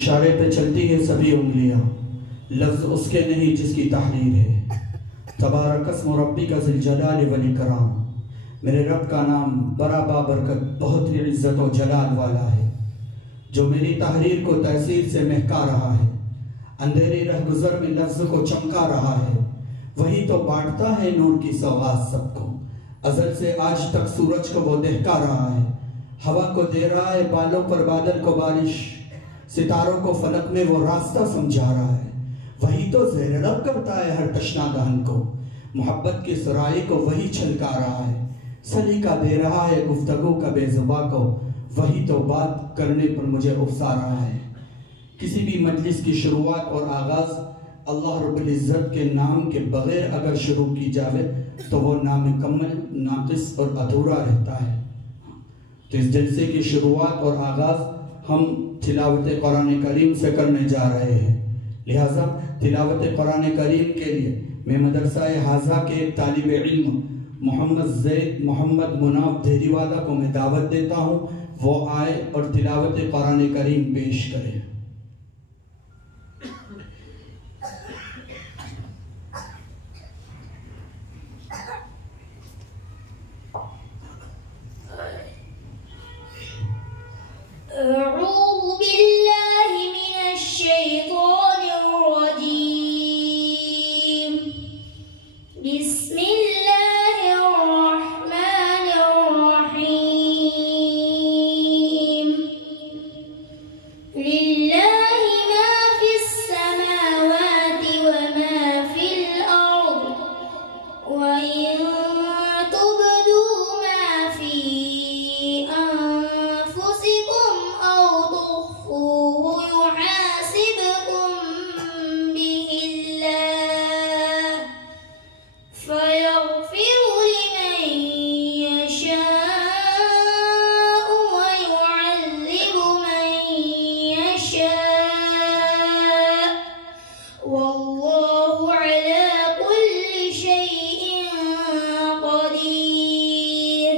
اشارے پہ چلتی ہے سبھی انگلیاں، لفظ اس کے نہیں جس کی تحریر ہے۔ تبارک اسم ربک ذی الجلال والاکرام، میرے رب کا نام بڑا بابرکت بہت ہی عزت و جلال والا ہے، جو میری تحریر کو تاثیر سے مہکا رہا ہے، اندھیری رہگزر میں لفظ کو چمکا رہا ہے۔ وہی تو بانٹتا ہے نور کی سوغات سب کو، ازل سے آج تک سورج کو وہ دہکا رہا ہے، ہوا کو دے رہا ہے بالوں پر بادل کو بارش، ستاروں کو فلک میں وہ راستہ سمجھا رہا ہے۔ وہی تو زیر لب کرتا ہے ہر تشنا دہن کو، محبت کی سرائی کو وہی چھلکا رہا ہے، سلیقہ دے رہا ہے گفتگو کا بے زباں کو، وہی تو بات کرنے پر مجھے اکسا رہا ہے۔ کسی بھی مجلس کی شروعات اور آغاز اللہ رب العزت کے نام کے بغیر اگر شروع کی جائے تو وہ نامکمل، ناقص اور ادھورا رہتا ہے۔ تو اس جلسے کی شروعات اور آغاز ہم تلاوت قرآن کریم سے کرنے جا رہے ہیں، لہٰذا تلاوت قرآن کریم کے لیے میں مدرسہ حاضہ کے ایک طالب علم محمد مناف دھیری والا کو میں دعوت دیتا ہوں، وہ آئے اور تلاوت قرآن کریم پیش کرے۔ أعوذ بالله من الشيطان الرجيم بسم الله الرحمن الرحيم لله ما في السماوات وما في الأرض وإن تبدوا ما في أنفسكم أو تخفوه يحاسبكم به الله فيغفر لمن يشاء ويعذب من يشاء والله على كل شيء قدير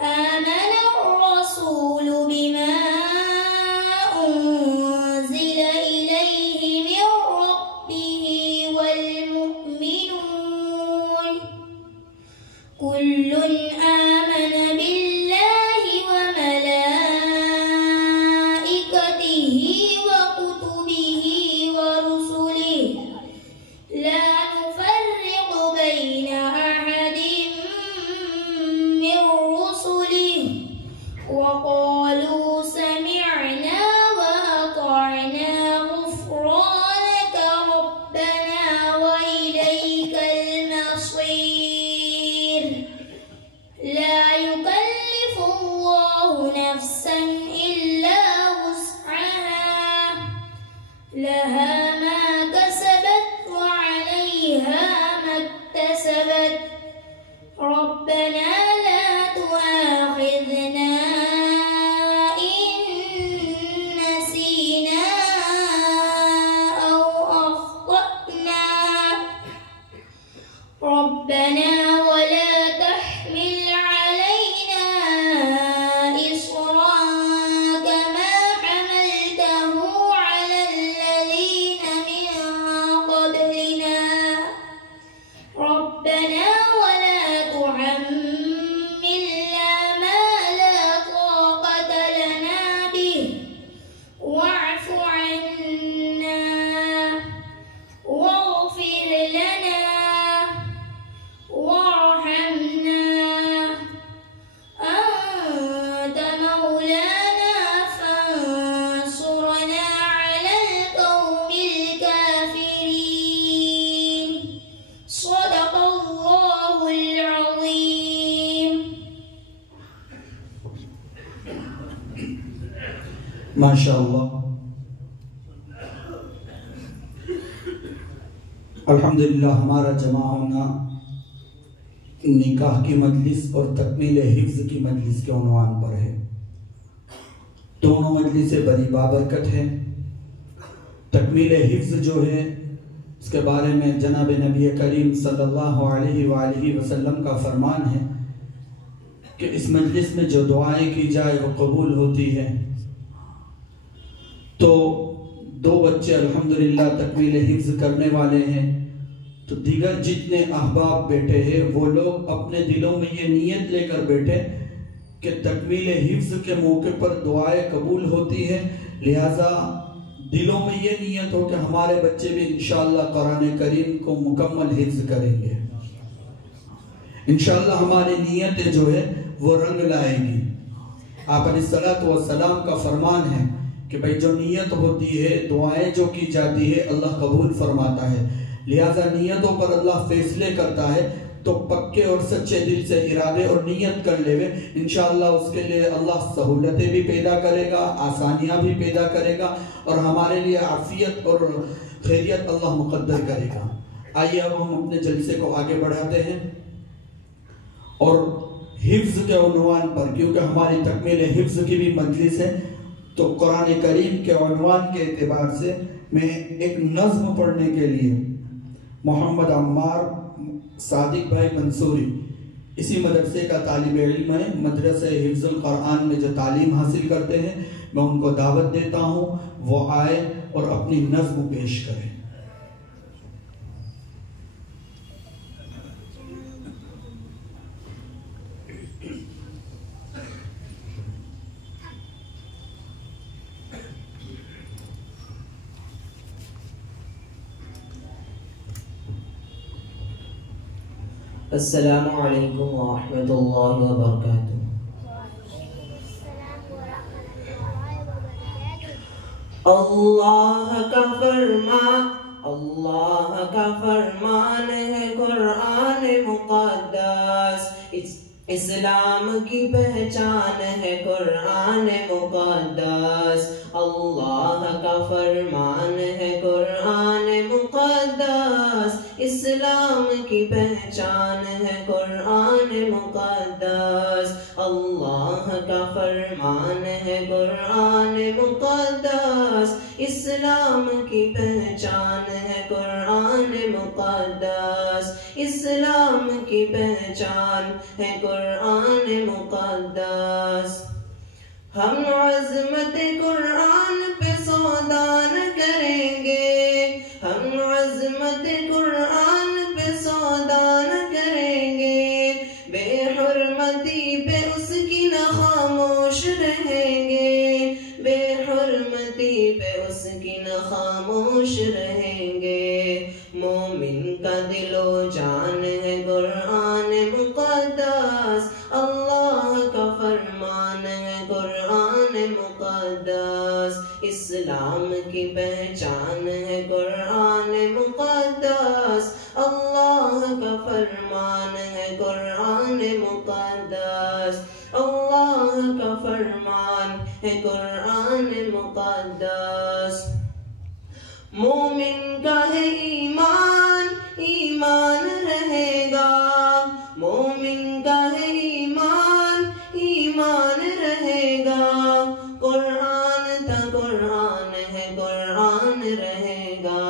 آمن الرسول بما أنزل إليه من ربه والمؤمنون كل آمن بالله وملائكته وكتبه ورسله لا نفرق بين أحد من رسله وقالوا سمعنا وأطعنا غفرانك ربنا وإليك المصير لا يكلف الله نفسا إلا وسعها لها ما كسبت وعليها ما اكتسبت ربنا لا تؤاخذنا إن نسينا أو أخطأنا ربنا ولا تحمل علينا إصرا كما حملته على الذين من قبلنا ربنا ولا تحملنا ما لا طاقة لنا به واعف عنا واغفر لنا وارحمنا أنت مولانا فانصرنا على القوم الكافرين صدق الله العظيم ماشاءاللہ، الحمدللہ ہمارا جمع ہونا نکاح کی مجلس اور تکمیل حفظ کی مجلس کے عنوان پر ہے۔ دونوں مجلسیں بڑی بابرکت ہیں۔ تکمیل حفظ جو ہے اس کے بارے میں جناب نبی کریم صلی اللہ علیہ وآلہ وسلم کا فرمان ہے کہ اس مجلس میں جو دعائیں کی جائے وہ قبول ہوتی ہے۔ تو 2 بچے الحمدللہ تکمیل حفظ کرنے والے ہیں، تو دیگر جتنے احباب بیٹھے ہیں وہ لوگ اپنے دلوں میں یہ نیت لے کر بیٹھے کہ تکمیل حفظ کے موقع پر دعائیں قبول ہوتی ہے، لہٰذا دلوں میں یہ نیت ہو کہ ہمارے بچے بھی انشاءاللہ قرآن کریم کو مکمل حفظ کریں گے، انشاءاللہ ہماری نیتیں جو ہے وہ رنگ لائے گی۔ آپ علیہ الصلوۃ والسلام کا فرمان ہے کہ بھئی جو نیت ہوتی ہے، دعائیں جو کی جاتی ہے، اللہ قبول فرماتا ہے، لہٰذا نیتوں پر اللہ فیصلے کرتا ہے، تو پکے اور سچے دل سے ارادے اور نیت کر لے انشاءاللہ اس کے لیے اللہ سہولتیں بھی پیدا کرے گا، آسانیاں بھی پیدا کرے گا، اور ہمارے لیے عافیت اور خیریت اللہ مقدر کرے گا۔ آئیے اب ہم اپنے جلسے کو آگے بڑھاتے ہیں، اور حفظ کے عنوان پر، کیونکہ ہماری تکمیل حفظ کی بھی مجلس ہے، تو قرآن کریم کے عنوان کے اعتبار سے میں ایک نظم پڑھنے کے لیے محمد عمار صادق بھائی منصوری اسی مدرسے کا طالب علم ہے، مدرسہ حفظ القرآن میں جو تعلیم حاصل کرتے ہیں، میں ان کو دعوت دیتا ہوں وہ آئے اور اپنی نظم پیش کریں۔ السلام علیکم ورحمۃ اللہ وبرکاتہ۔ اللہ کا فرمان ہے قرآن مقدس، اسلام کی پہچان ہے قرآن مقدس۔ اللہ کا فرمان ہے قرآن مقدس، اسلام کی پہچان ہے قرآن مقدس۔ اللہ کا فرمان ہے قرآن مقدس، اسلام کی پہچان ہے قرآن مقدس۔ اسلام کی پہچان ہے قرآن مقدس۔ ہم عظمت قرآن پہ سودا نہ کریں گے، ہم عظمت قرآن پہ سودا نہ کریں گے، بے حرمتی پہ اس کی نہ خاموش رہیں گے، بے حرمتی پہ اس کی نہ خاموش رہیں گے۔ مومن کا دل و جان ہے قرآن مقدس، اللہ کا فرمان ہے قرآن مقدس۔ اسلام کی پہچان ہے قرآن مقدس، اللہ کا فرمان ہے قرآن مقدس، اللہ کا فرمان ہے قرآن مقدس۔ مومن کا ہے ایمان، ایمان رہے گا، مومن کا ہے ایمان، ایمان رہے گا۔ قرآن تھا قرآن ہے قرآن رہے گا،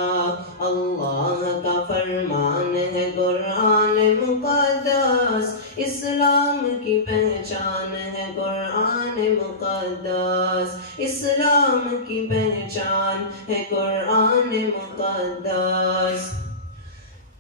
اللہ کا فرمان ہے قرآن مقدس۔ اسلام کی پہچان ہے قرآن مقدس، اسلام کی پہچان ہے قرآن مقدس۔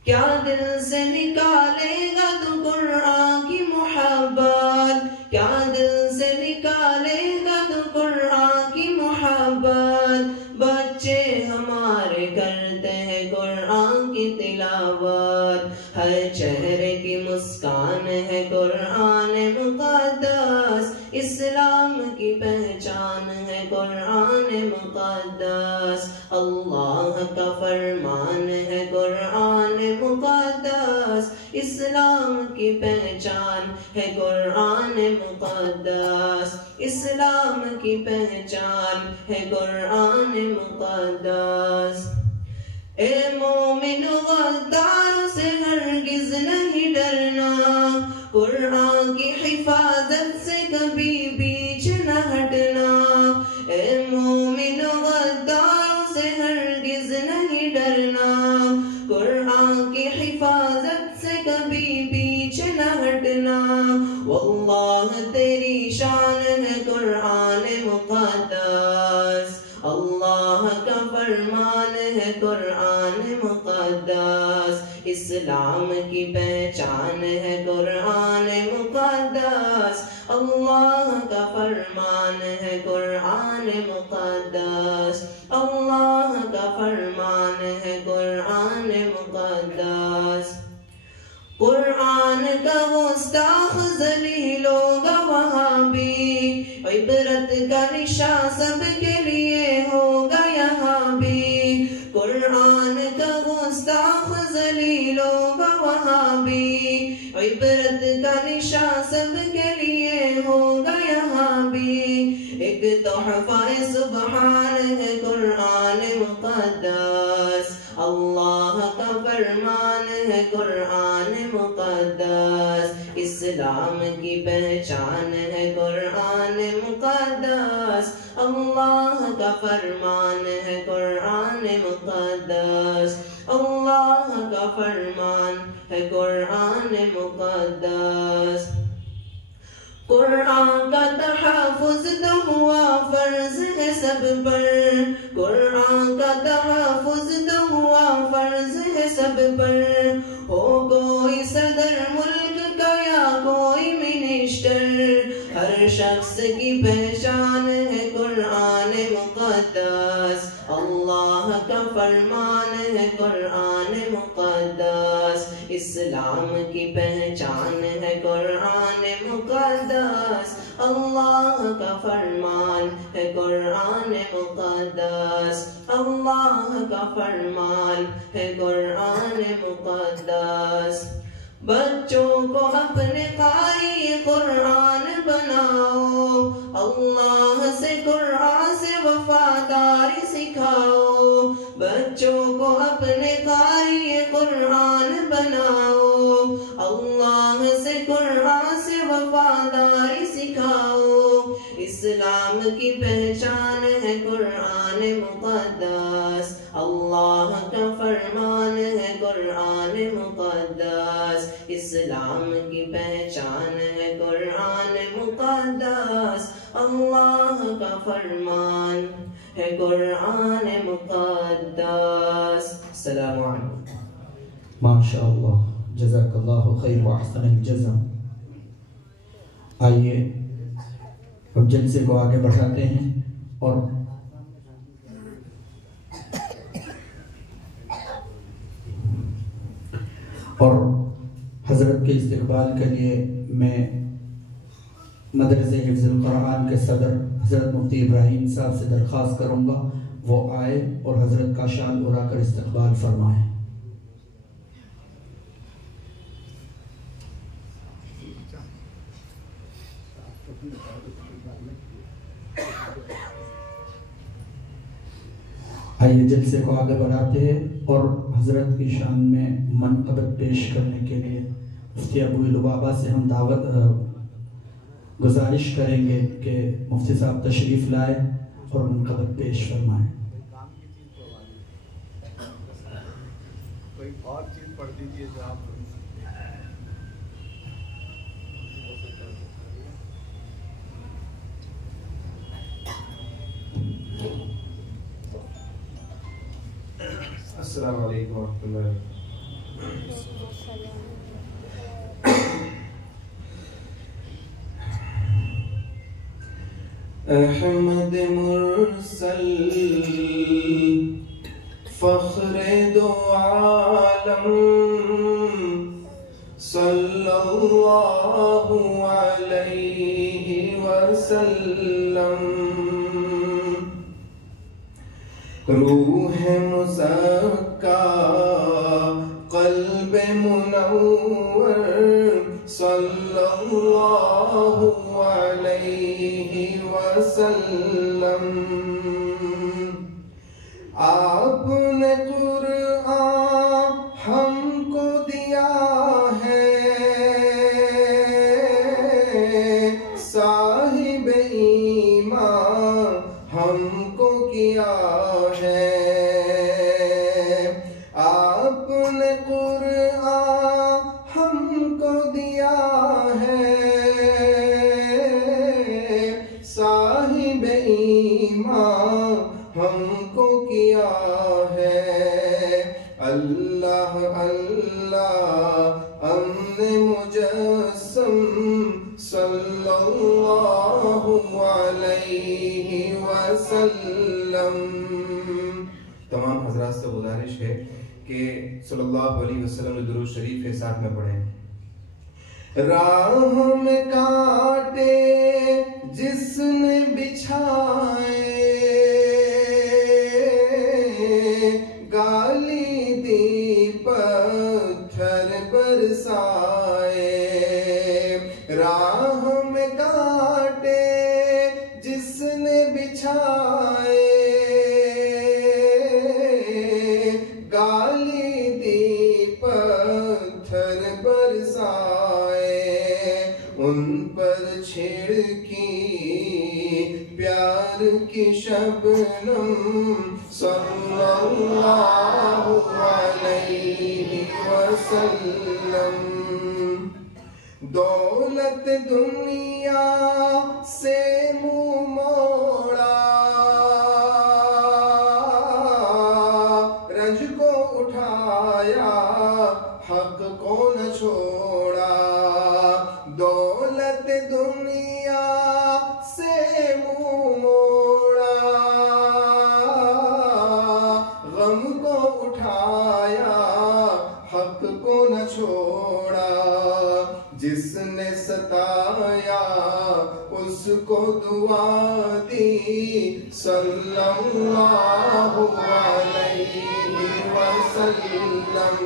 کیا دل سے نکالے گا تو قرآن کی محبت، کیا دل سے نکالے گا تو قرآن کی محبت۔ بچے ہمارے کرتے ہیں قرآن کی تلاوت، ہر چہرے کی مسکان ہے قرآن مقدس۔ اسلام کی پہچان ہے قرآن مقدس، اللہ کا فرمان ہے قرآن مقدس۔ اسلام کی پہچان ہے قرآن مقدس، اسلام کی پہچان ہے قرآن مقدس۔ اے مومن غدار سے ہرگز نہیں ڈرنا، قرآن کی حفاظت سے کبھی پیچھے نہ ہٹنا۔ اے مومن غدار سے ہرگز نہیں ڈرنا، قرآن کی حفاظت سے کبھی پیچھے نہ ہٹنا۔ واللہ تیری شان ہے قرآن مقدس، اللہ اللہ کا فرمان ہے قرآن مقدس، اسلام کی پہچان ہے قرآن مقدس، اللہ کا فرمان ہے قرآن مقدس، اللہ کا فرمان ہے قرآن مقدس۔ قرآن کا گستاخ ذلیل ہوگا وہاں بھی، عبرت کا نشان سب کے لیے ہوگا یہاں بھی، قرآن کا گستاخ ذلیل ہوگا وہاں بھی، عبرت کا نشان سب کے لیے ہوگا یہاں بھی، ایک تحفہ سبحان ہے قرآن مقدس، اللہ کا فرمان ہے قرآن مقدس، اسلام کی پہچان ہے قرآن مقدس، اللہ کا فرمان ہے قرآن مقدس، اللہ کا فرمان ہے قرآن مقدس۔ قرآن کا تحفظ تو ہوا فرض ہے سب پر، قرآن کا تحفظ تو ہوا فرض ہے سب پر، ہو کوئی صدر ملک کا یا کوئی منسٹر، ہر شخص کی پہچان ہے قرآن مقدس، اللہ کا فرمان ہے قرآن مقدس، اسلام کی پہچان ہے قرآن مقدس، اللہ کا فرمان ہے قرآن مقدس، اللہ کا فرمان ہے قرآن مقدس۔ بچوں کو اپنے قاری قرآن بناؤ، اللہ سے قرآن سے وفاداری سکھاؤ، بچوں کو اپنے قاری قرآن بناؤ، اللہ سے قرآن سے وفاداری سکھاؤ، اسلام کی پہچان ہے قرآن مقدس، اللہ کا فرمان ہے قرآن مقدس، اسلام کی پہچان ہے قرآن مقدس، اللہ کا فرمان ہے قرآن مقدس۔ السلام علیکم۔ ماشاء اللہ، جزاک اللہ خیر و احسن الجزا۔ آئیے اب جلسے کو آگے بڑھاتے ہیں اور حضرت کے استقبال کے لیے میں مدرسہ حفظ القرآن کے صدر حضرت مفتی ابراہیم صاحب سے درخواست کروں گا وہ آئے اور حضرت کا شان اڑا کر استقبال فرمائیں۔ آئیے جلسے کو آگے بڑھاتے ہیں اور حضرت کی شان میں منقبت پیش کرنے کے لیے مفتی ابو لبابہ سے ہم دعوت گزارش کریں گے کہ مفتی صاحب تشریف لائے اور منقبت پیش فرمائیں۔ کوئی اور چیز پڑھ دیجیے جو آپ السلام علیکم ورحمۃ اللہ۔ احمد مرسل فخر دو عالم صلی اللہ علیہ وسلم، روح مزکا قلب منور صلی اللہ علیہ وسلم، آپ نے قرآن ہم کو دیا ہے، صاحب ایمان ہم کو کیا ہے، آپ نے قرآن ہم کو دیا ہے، صاحب ایمان ہم کو کیا ہے اللہ اللہ امن مجسم صلی اللہ علیہ وسلم۔ تمام حضرات سے گزارش ہے کہ صلی اللہ علیہ وسلم نے درود شریف کے ساتھ میں پڑھیں۔ راہ میں کانٹے جس نے بچھائے، گالی دی پتھر برسائے۔ راہ میں کانٹے جس نے بچھائے، گالی دی پتھر برسائے۔ ان پر چھڑکی پیار کی شبنم صلی اللہ علیہ وسلم۔ دولت دنیا سے منہ موڑا، رنج کو اٹھایا حق کو نہ چھوڑا۔ دولت دنیا سے منہ موڑا، غم کو اٹھایا حق کو نہ چھوڑا۔ جس نے ستایا اس کو دعا دی صلی اللہ علیہ وسلم۔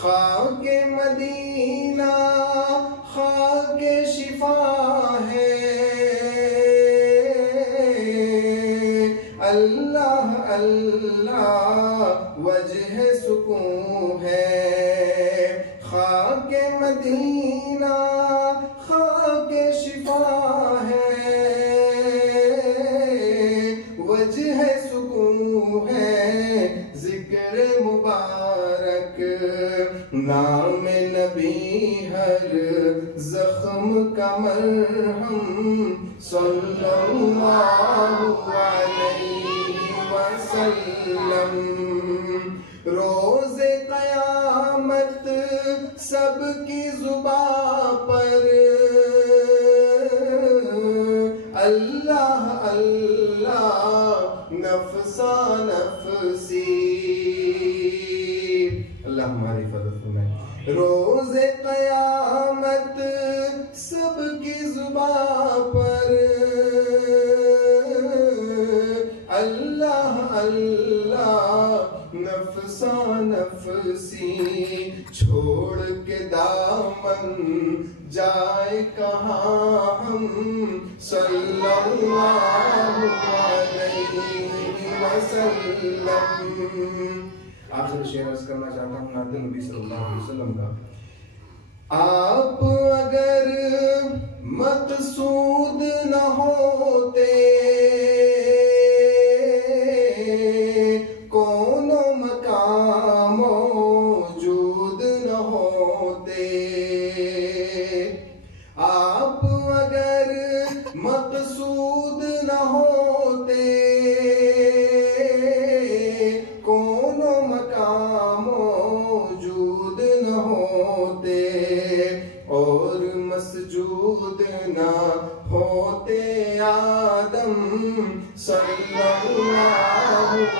خاک مدینہ خاک شفا ہے، اللہ اللہ وجہ سکون ہے۔ خاک مدینہ خاک شفا ہے، وجہ سکون ہے۔ ذکر مبارک نام نبی ہر زخم کا مرہم صلی اللہ علیہ وسلم۔ روز قیامت سب کی زباں پر اللہ اللہ نفسا نفسی، اللہ ہماری حفاظت فرمائے۔ روز قیامت سب کی زباں پر اللہ اللہ نفسا نفسی۔ چھوڑ کے دامن جائے کہاں ہم صلی اللہ علیہ وسلم۔ آخر شعر عرض کرنا چاہتا ہوں نعت نبی صلی اللہ علیہ وسلم کا۔ آپ اگر مقصود نہ ہوتے، کون و مقام موجود نہ ہوتے۔ آپ اگر مقصود نہ ہوتے، کون و مقام موجود نہ ہوتے، اور مسجود نہ ہوتے آدم صلی اللہ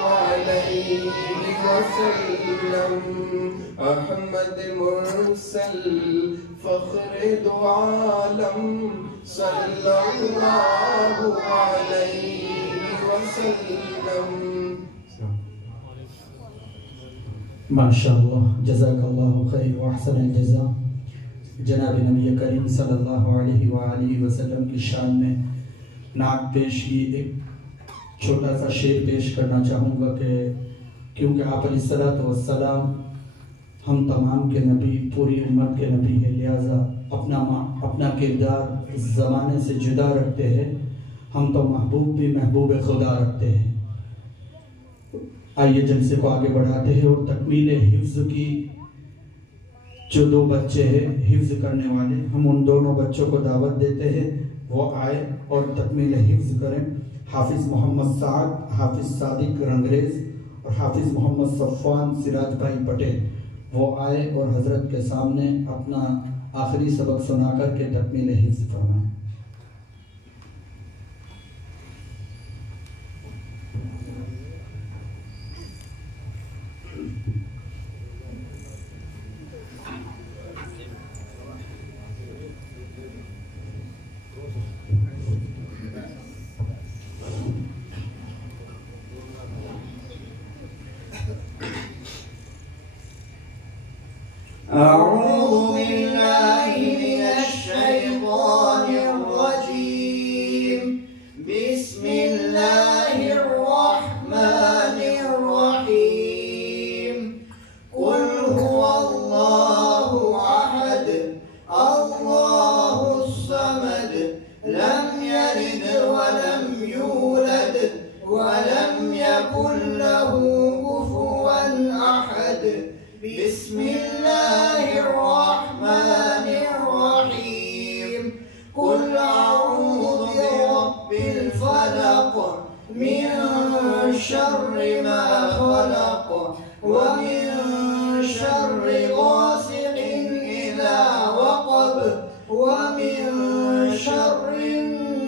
علیہ وسلم۔ احمد مرسل فخر دو عالم صلی اللہ علیہ وسلم۔ ماشاءاللہ، جزاک اللہ خیر و احسن الجزا۔ جناب نبی کریم صلی اللہ علیہ وآلہ وسلم کی شان میں نعت پیش کی ایک چھوٹا سا شعر پیش کرنا چاہوں گا کہ کیونکہ آپ علیہ السلام ہم تمام کے نبی، پوری امت کے نبی ہے، لہٰذا اپنا کردار زمانے سے جدا رکھتے ہیں۔ ہم تو محبوب بھی محبوب خدا رکھتے ہیں۔ آئیے جلسے کو آگے بڑھاتے ہیں اور تکمیل حفظ کی جو دو بچے ہیں حفظ کرنے والے، ہم ان دونوں بچوں کو دعوت دیتے ہیں وہ آئے اور تکمیل حفظ کریں۔ حافظ محمد سعد، حافظ صادق رنگریز اور حافظ محمد صفوان سراج بھائی پٹیل وہ آئے اور حضرت کے سامنے اپنا آخری سبق سنا کر کے تکمیل حفظ فرمائیں۔ أعوذ بالله من الشيطان الرجيم. بسم الله الرحمن الرحيم. قل هو الله أحد الله الصمد لم يلد ولم يولد ولم يكن له كفوا أحد. بسم الله الرحمن الرحيم. قل أعوذ برب الفلق من شر ما خلق ومن شر غاسق إذا وقب ومن شر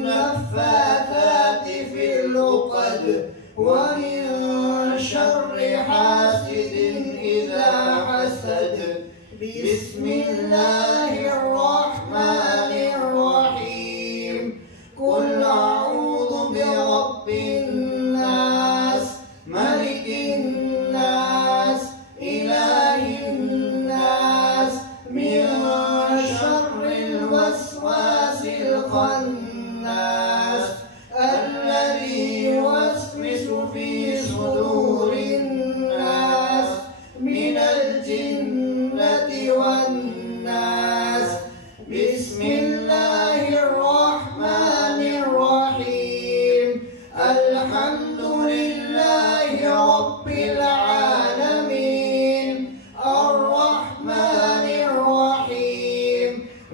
النفاثات في العقد ومن شر حاسد إذا حسد. بسم الله الرحمن الرحيم. قل أعوذ برب الناس ملك الناس إله الناس من شر الوسواس الخناس الذي يوسوس في صدور الناس من الجنة والناس. بسم الله الرحمن الرحيم. الحمد لله رب العالمين الرحمن الرحيم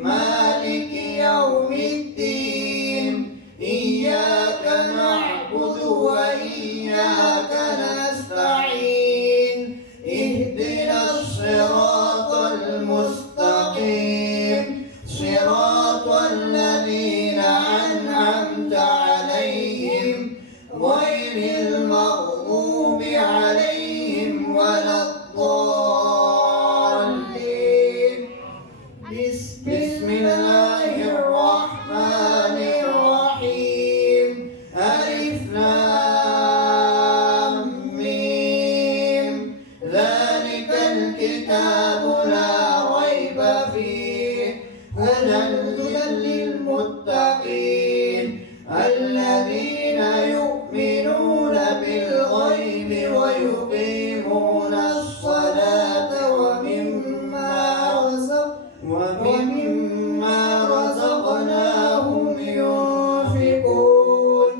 مالك يوم الدين. إياك نعبد وإياك نستعين. اهدنا الصراط المستقيم صراط الذين أنعمت عليهم غير المغضوب عليهم ولا الضالين. بسم الله الرحمن الرحيم. ألف لام ميم. ذلك الكتاب لا ريب فيه هدى للمتقين الذين يؤمنون بالغيب ويقيمون الصلاة ومما رزقناهم ينفقون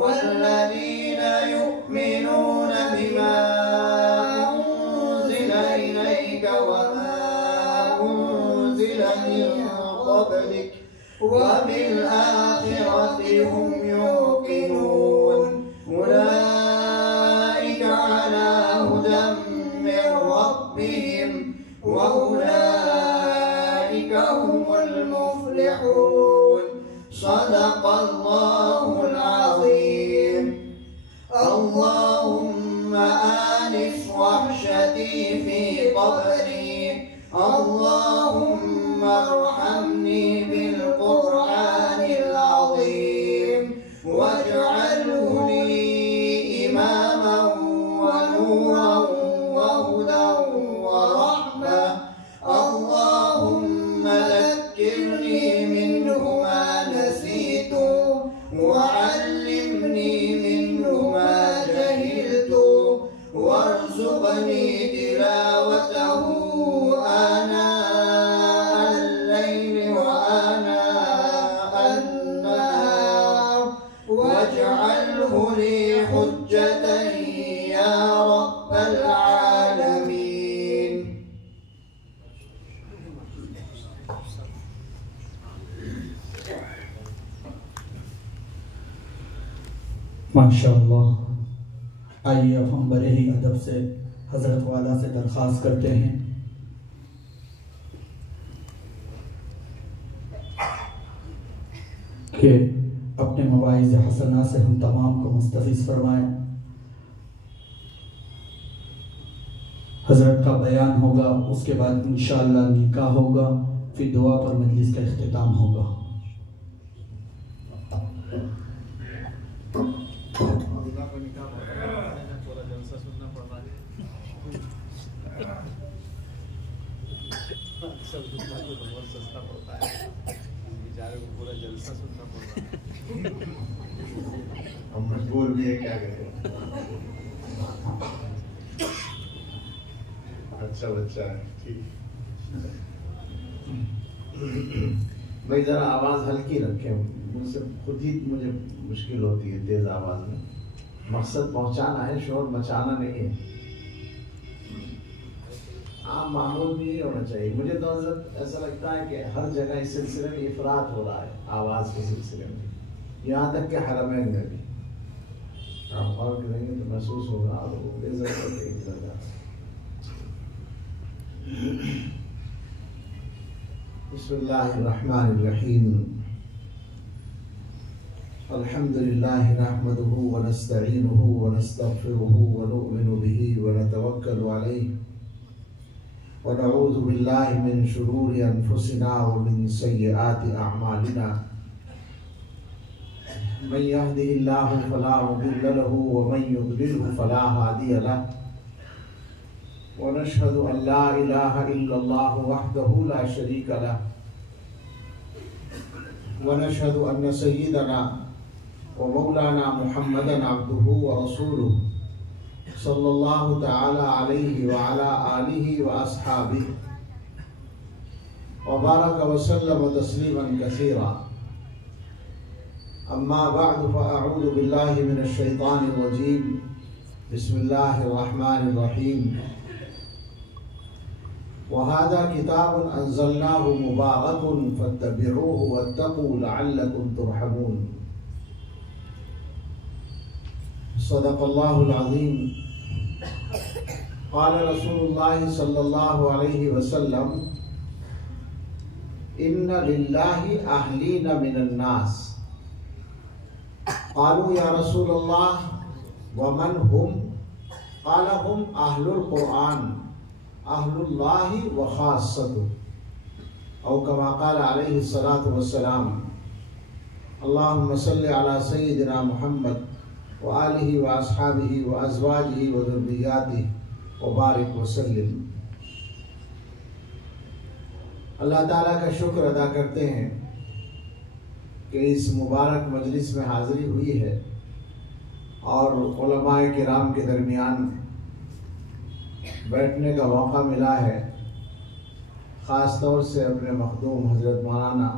والذين يؤمنون بما أنزل إليك وما أنزل من قبلك وبالآخرة هم يوقنون. أولئك على هدى من ربهم وأولئك هم المفلحون. صدق الله العظيم. اللهم آنس وحشتي في قبري. اللهم ارحمني بالقرآن العظيم واجعله لي إماما ونورا وهدى ورحمة. اللهم ذكرني منه ما نسيت وعلمني منه ما جهلت وارزقني تلاوته آناء ماشاءاللہ، آئیے اب ہم بڑے ہی ادب سے حضرت والا سے درخواست کرتے ہیں کہ اپنے مواعظ حسنہ سے ہم تمام کو مستفیض فرمائیں۔ حضرت کا بیان ہوگا، اس کے بعد انشاءاللہ نکاح ہوگا، پھر دعا پر مجلس کا اختتام ہوگا۔ ہم مجبور بھی ہے، کیا کریں؟ اچھا بچہ ہے، ٹھیک۔ بھائی ذرا آواز ہلکی رکھیں، مجھ سے خود ہی مجھے مشکل ہوتی ہے تیز آواز میں۔ مقصد پہنچانا ہے، شور مچانا نہیں ہے۔ عام معمول بھی نہیں ہونا چاہیے۔ مجھے تو حضرت ایسا لگتا ہے کہ ہر جگہ اس سلسلے میں افراط ہو رہا ہے، آواز کے سلسلے میں، یہاں تک کہ حرمین میں بھی۔ آپ غور کریں گے تو محسوس ہوگا اور وہ بے ضرورت ایک جگہ۔ بسم اللہ الرحمن الرحیم۔ الحمد للہ نحمده ونستعینه ونستغفره ونؤمن به ونتوکل علیہ ونعوذ باللہ من شرور انفسنا ومن سیئات اعمالنا، من يهده الله فلا مضل له ومن يضلل فلا هادي له، ونشهد أن لا إله إلا الله وحده لا شريك له، ونشهد أن سيدنا ومولانا محمدا عبده ورسوله صلى الله تعالى عليه وعلى آله وأصحابه وبارك وسلم تسليما كثيرا، أما بعد فأعوذ بالله من الشيطان الرجيم، بسم الله الرحمن الرحيم، وهذا كتاب أنزلناه مبارك فاتبعوه واتقوا لعلكم ترحمون، صدق الله العظيم۔ قال رسول الله صلى الله عليه وسلم، إن لله أهلين من الناس، قالوا يا رسول الله ومن هم؟ قال هم أهل القرآن، أهل الله وخاصته، أو كما قال عليه الصلاة والسلام۔ اللهم صل على سيدنا محمد وآلہ وأصحابہ وأزواجہ وذریاتہ وبارک وسلم۔ اللہ تعالیٰ کا شکر ادا کرتے ہیں کہ اس مبارک مجلس میں حاضری ہوئی ہے اور علماء کرام کے درمیان بیٹھنے کا موقع ملا ہے۔ خاص طور سے اپنے مخدوم حضرت مولانا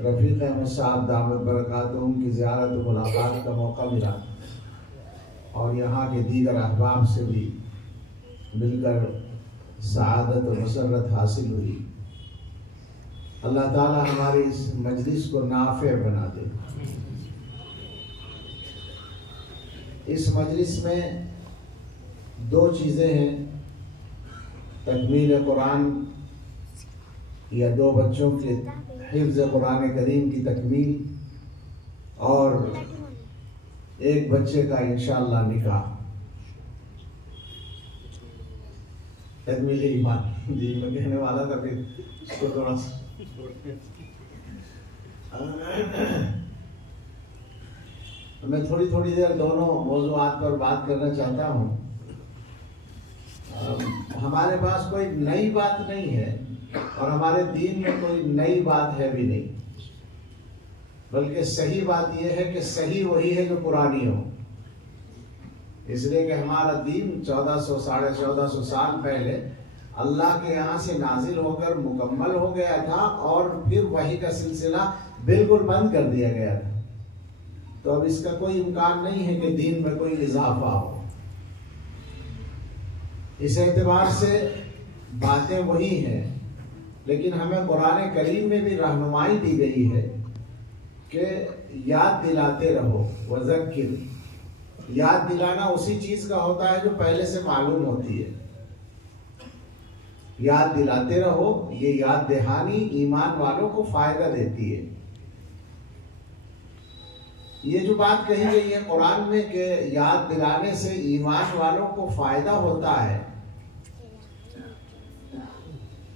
رفیق احمد صاحب دامت برکاتہم کی زیارت و ملاقات کا موقع ملا، اور یہاں کے دیگر احباب سے بھی مل کر سعادت و مسرت حاصل ہوئی۔ اللہ تعالی ہماری اس مجلس کو نافع بنا دے۔ اس مجلس میں دو چیزیں ہیں، تکمیل قرآن یا دو بچوں کے حفظ قرآن کریم کی تکمیل، اور ایک بچے کا انشاءاللہ نکاح۔ تکمیل ایمان جی میں کہنے والا تھا، پھر اس کو تھوڑا سا میں تھوڑی دیر دونوں موضوعات پر بات کرنا چاہتا ہوں۔ ہمارے پاس کوئی نئی بات نہیں ہے، اور ہمارے دین میں کوئی نئی بات ہے بھی نہیں، بلکہ صحیح بات یہ ہے کہ صحیح وہی ہے جو پرانی ہو۔ اس لیے کہ ہمارا دین 1400 ساڑھے 1400 سال پہلے اللہ کے یہاں سے نازل ہو کر مکمل ہو گیا تھا، اور پھر وحی کا سلسلہ بالکل بند کر دیا گیا تھا۔ تو اب اس کا کوئی امکان نہیں ہے کہ دین میں کوئی اضافہ ہو۔ اس اعتبار سے باتیں وہی ہیں، لیکن ہمیں قرآن کریم میں بھی رہنمائی دی گئی ہے کہ یاد دلاتے رہو، وذکر یاد دلانا اسی چیز کا ہوتا ہے جو پہلے سے معلوم ہوتی ہے. یاد دلاتے رہو. یہ یاد دہانی ایمان والوں کو فائدہ دیتی ہے. یہ جو بات کہی گئی ہے قرآن میں کہ یاد دلانے سے ایمان والوں کو فائدہ ہوتا ہے،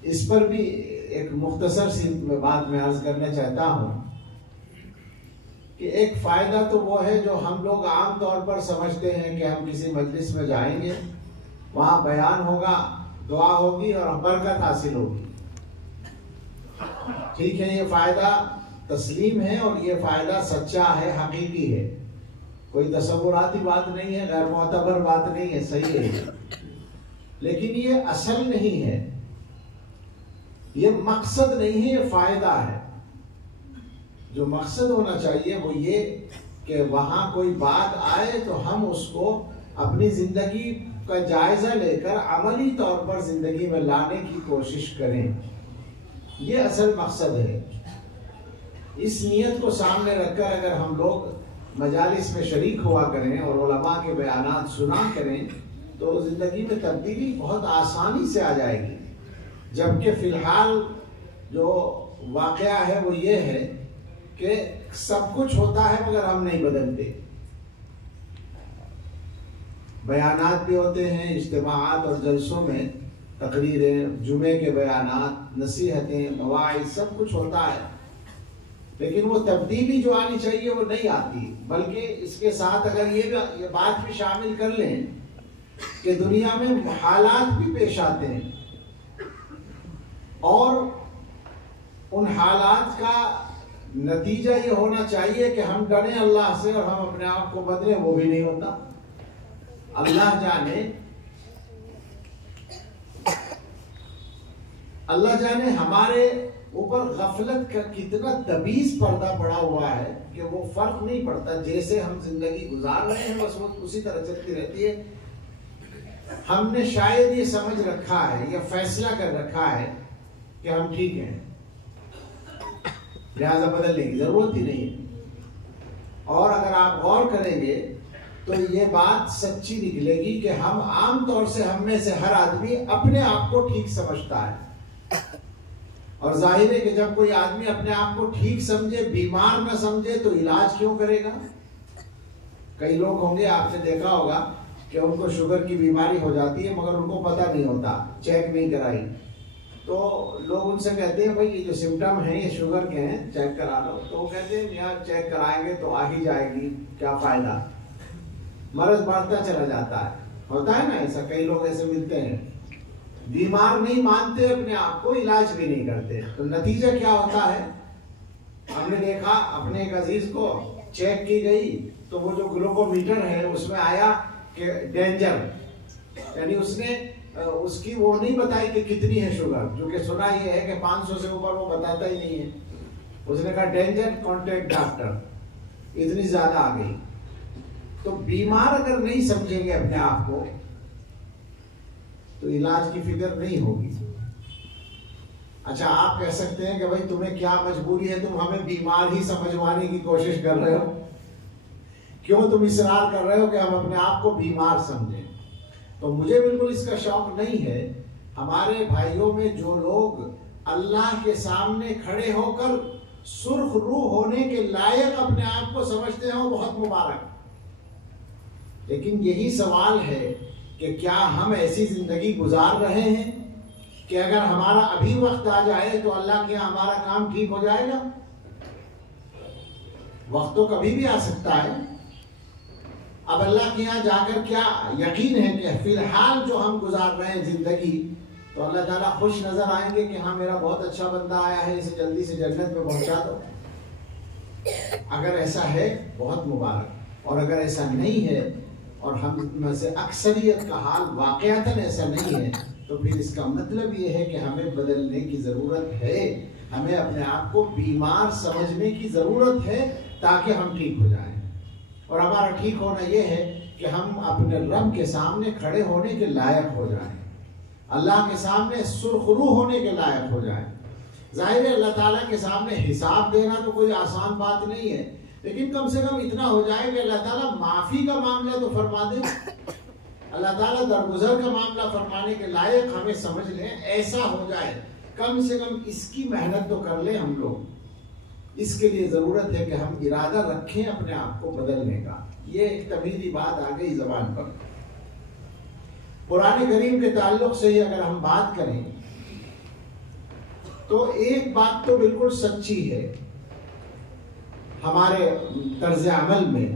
اس پر بھی ایک مختصر سی بات میں عرض کرنا چاہتا ہوں کہ ایک فائدہ تو وہ ہے جو ہم لوگ عام طور پر سمجھتے ہیں کہ ہم کسی مجلس میں جائیں گے، وہاں بیان ہوگا، دعا ہوگی اور برکت حاصل ہوگی. ٹھیک ہے، یہ فائدہ تسلیم ہے اور یہ فائدہ سچا ہے، حقیقی ہے، کوئی تصوراتی بات نہیں ہے، غیر معتبر بات نہیں ہے، صحیح ہے. لیکن یہ اصل نہیں ہے، یہ مقصد نہیں ہے، یہ فائدہ ہے. جو مقصد ہونا چاہیے وہ یہ کہ وہاں کوئی بات آئے تو ہم اس کو اپنی زندگی کا جائزہ لے کر عملی طور پر زندگی میں لانے کی کوشش کریں. یہ اصل مقصد ہے. اس نیت کو سامنے رکھ کر اگر ہم لوگ مجالس میں شریک ہوا کریں اور علماء کے بیانات سنا کریں تو زندگی میں تبدیلی بہت آسانی سے آ جائے گی. جبکہ فی الحال جو واقعہ ہے وہ یہ ہے کہ سب کچھ ہوتا ہے مگر ہم نہیں بدلتے. بیانات بھی ہوتے ہیں، اجتماعات اور جلسوں میں تقریریں، جمعے کے بیانات، نصیحتیں، مواعظ، سب کچھ ہوتا ہے، لیکن وہ تبدیلی جو آنی چاہیے وہ نہیں آتی. بلکہ اس کے ساتھ اگر یہ بات بھی شامل کر لیں کہ دنیا میں حالات بھی پیش آتے ہیں اور ان حالات کا نتیجہ یہ ہونا چاہیے کہ ہم ڈریں اللہ سے اور ہم اپنے آپ کو بدلیں، وہ بھی نہیں ہوتا. اللہ جانے ہمارے اوپر غفلت کا کتنا تبیز پردہ پڑا ہوا ہے کہ وہ فرق نہیں پڑتا. جیسے ہم زندگی گزار رہے ہیں بس وہ اسی طرح چلتی رہتی ہے. ہم نے شاید یہ سمجھ رکھا ہے یا فیصلہ کر رکھا ہے کہ ہم ٹھیک ہیں، لہذا بدلنے کی ضرورت ہی نہیں ہے. اور اگر آپ غور کریں گے تو یہ بات سچی نکلے گی کہ ہم عام طور سے ہم میں سے ہر آدمی اپنے آپ کو ٹھیک سمجھتا ہے. اور ظاہر ہے کہ جب کوئی آدمی اپنے آپ کو ٹھیک سمجھے، بیمار نہ سمجھے تو علاج کیوں کرے گا؟ کئی لوگ ہوں گے، آپ نے دیکھا ہوگا کہ ان کو شوگر کی بیماری ہو جاتی ہے مگر ان کو پتہ نہیں ہوتا، چیک نہیں کرائی. تو لوگ ان سے کہتے ہیں بھائی یہ جو سمٹم ہیں یہ شوگر کے ہیں، چیک کرا لو. تو وہ کہتے ہیں یار چیک کرائیں گے تو آ ہی جائے گی، کیا فائدہ، مرض بڑھتا چلا جاتا ہے. ہوتا ہے نا ایسا، کئی لوگ ایسے ملتے ہیں، بیمار نہیں مانتے اپنے آپ کو، علاج بھی نہیں کرتے. تو نتیجہ کیا ہوتا ہے؟ ہم نے دیکھا اپنے ایک عزیز کو چیک کی گئی تو وہ جو گلوکو میٹر ہے اس میں آیا کہ ڈینجر، یعنی اس نے اس کی وہ نہیں بتائی کہ کتنی ہے شوگر، جو کہ سنا یہ ہے کہ 500 سے اوپر وہ بتاتا ہی نہیں ہے. اس نے کہا ڈینجر، کانٹیکٹ ڈاکٹر، اتنی زیادہ آ گئی. تو بیمار اگر نہیں سمجھیں گے اپنے آپ کو تو علاج کی فکر نہیں ہوگی. اچھا آپ کہہ سکتے ہیں کہ بھائی تمہیں کیا مجبوری ہے، تم ہمیں بیمار ہی سمجھوانے کی کوشش کر رہے ہو، کیوں تم اصرار کر رہے ہو کہ ہم اپنے آپ کو بیمار سمجھیں؟ تو مجھے بالکل اس کا شوق نہیں ہے. ہمارے بھائیوں میں جو لوگ اللہ کے سامنے کھڑے ہو کر سرخ روح ہونے کے لائق اپنے آپ کو سمجھتے ہیں وہ بہت مبارک. لیکن یہی سوال ہے کہ کیا ہم ایسی زندگی گزار رہے ہیں کہ اگر ہمارا ابھی وقت آ جائے تو اللہ کے یہاں ہمارا کام ٹھیک ہو جائے گا؟ وقت تو کبھی بھی آ سکتا ہے. اب اللہ کے یہاں جا کر کیا یقین ہے کہ فی الحال جو ہم گزار رہے ہیں زندگی تو اللہ تعالیٰ خوش نظر آئیں گے کہ ہاں میرا بہت اچھا بندہ آیا ہے، اسے جلدی سے جنت میں پہنچا دو؟ اگر ایسا ہے بہت مبارک، اور اگر ایسا نہیں ہے اور ہم میں سے اکثریت کا حال واقعتاً ایسا نہیں ہے تو پھر اس کا مطلب یہ ہے کہ ہمیں بدلنے کی ضرورت ہے. ہمیں اپنے آپ کو بیمار سمجھنے کی ضرورت ہے تاکہ ہم ٹھیک ہو جائیں. اور ہمارا ٹھیک ہونا یہ ہے کہ ہم اپنے رب کے سامنے کھڑے ہونے کے لائق ہو جائیں، اللہ کے سامنے سرخرو ہونے کے لائق ہو جائیں. ظاہر ہے اللہ تعالیٰ کے سامنے حساب دینا تو کوئی آسان بات نہیں ہے، لیکن کم سے کم اتنا ہو جائے کہ اللہ تعالیٰ معافی کا معاملہ تو فرما دے، اللہ تعالیٰ درگزر کا معاملہ فرمانے کے لائق ہمیں سمجھ لیں، ایسا ہو جائے، کم سے کم اس کی محنت تو کر لیں ہم لوگ۔ اس کے لیے ضرورت ہے کہ ہم ارادہ رکھیں اپنے آپ کو بدلنے کا۔ یہ ایک تمیزی بات آ گئی زبان پر۔ قرآن کریم کے تعلق سے ہی اگر ہم بات کریں تو ایک بات تو بالکل سچی ہے ہمارے طرز عمل میں۔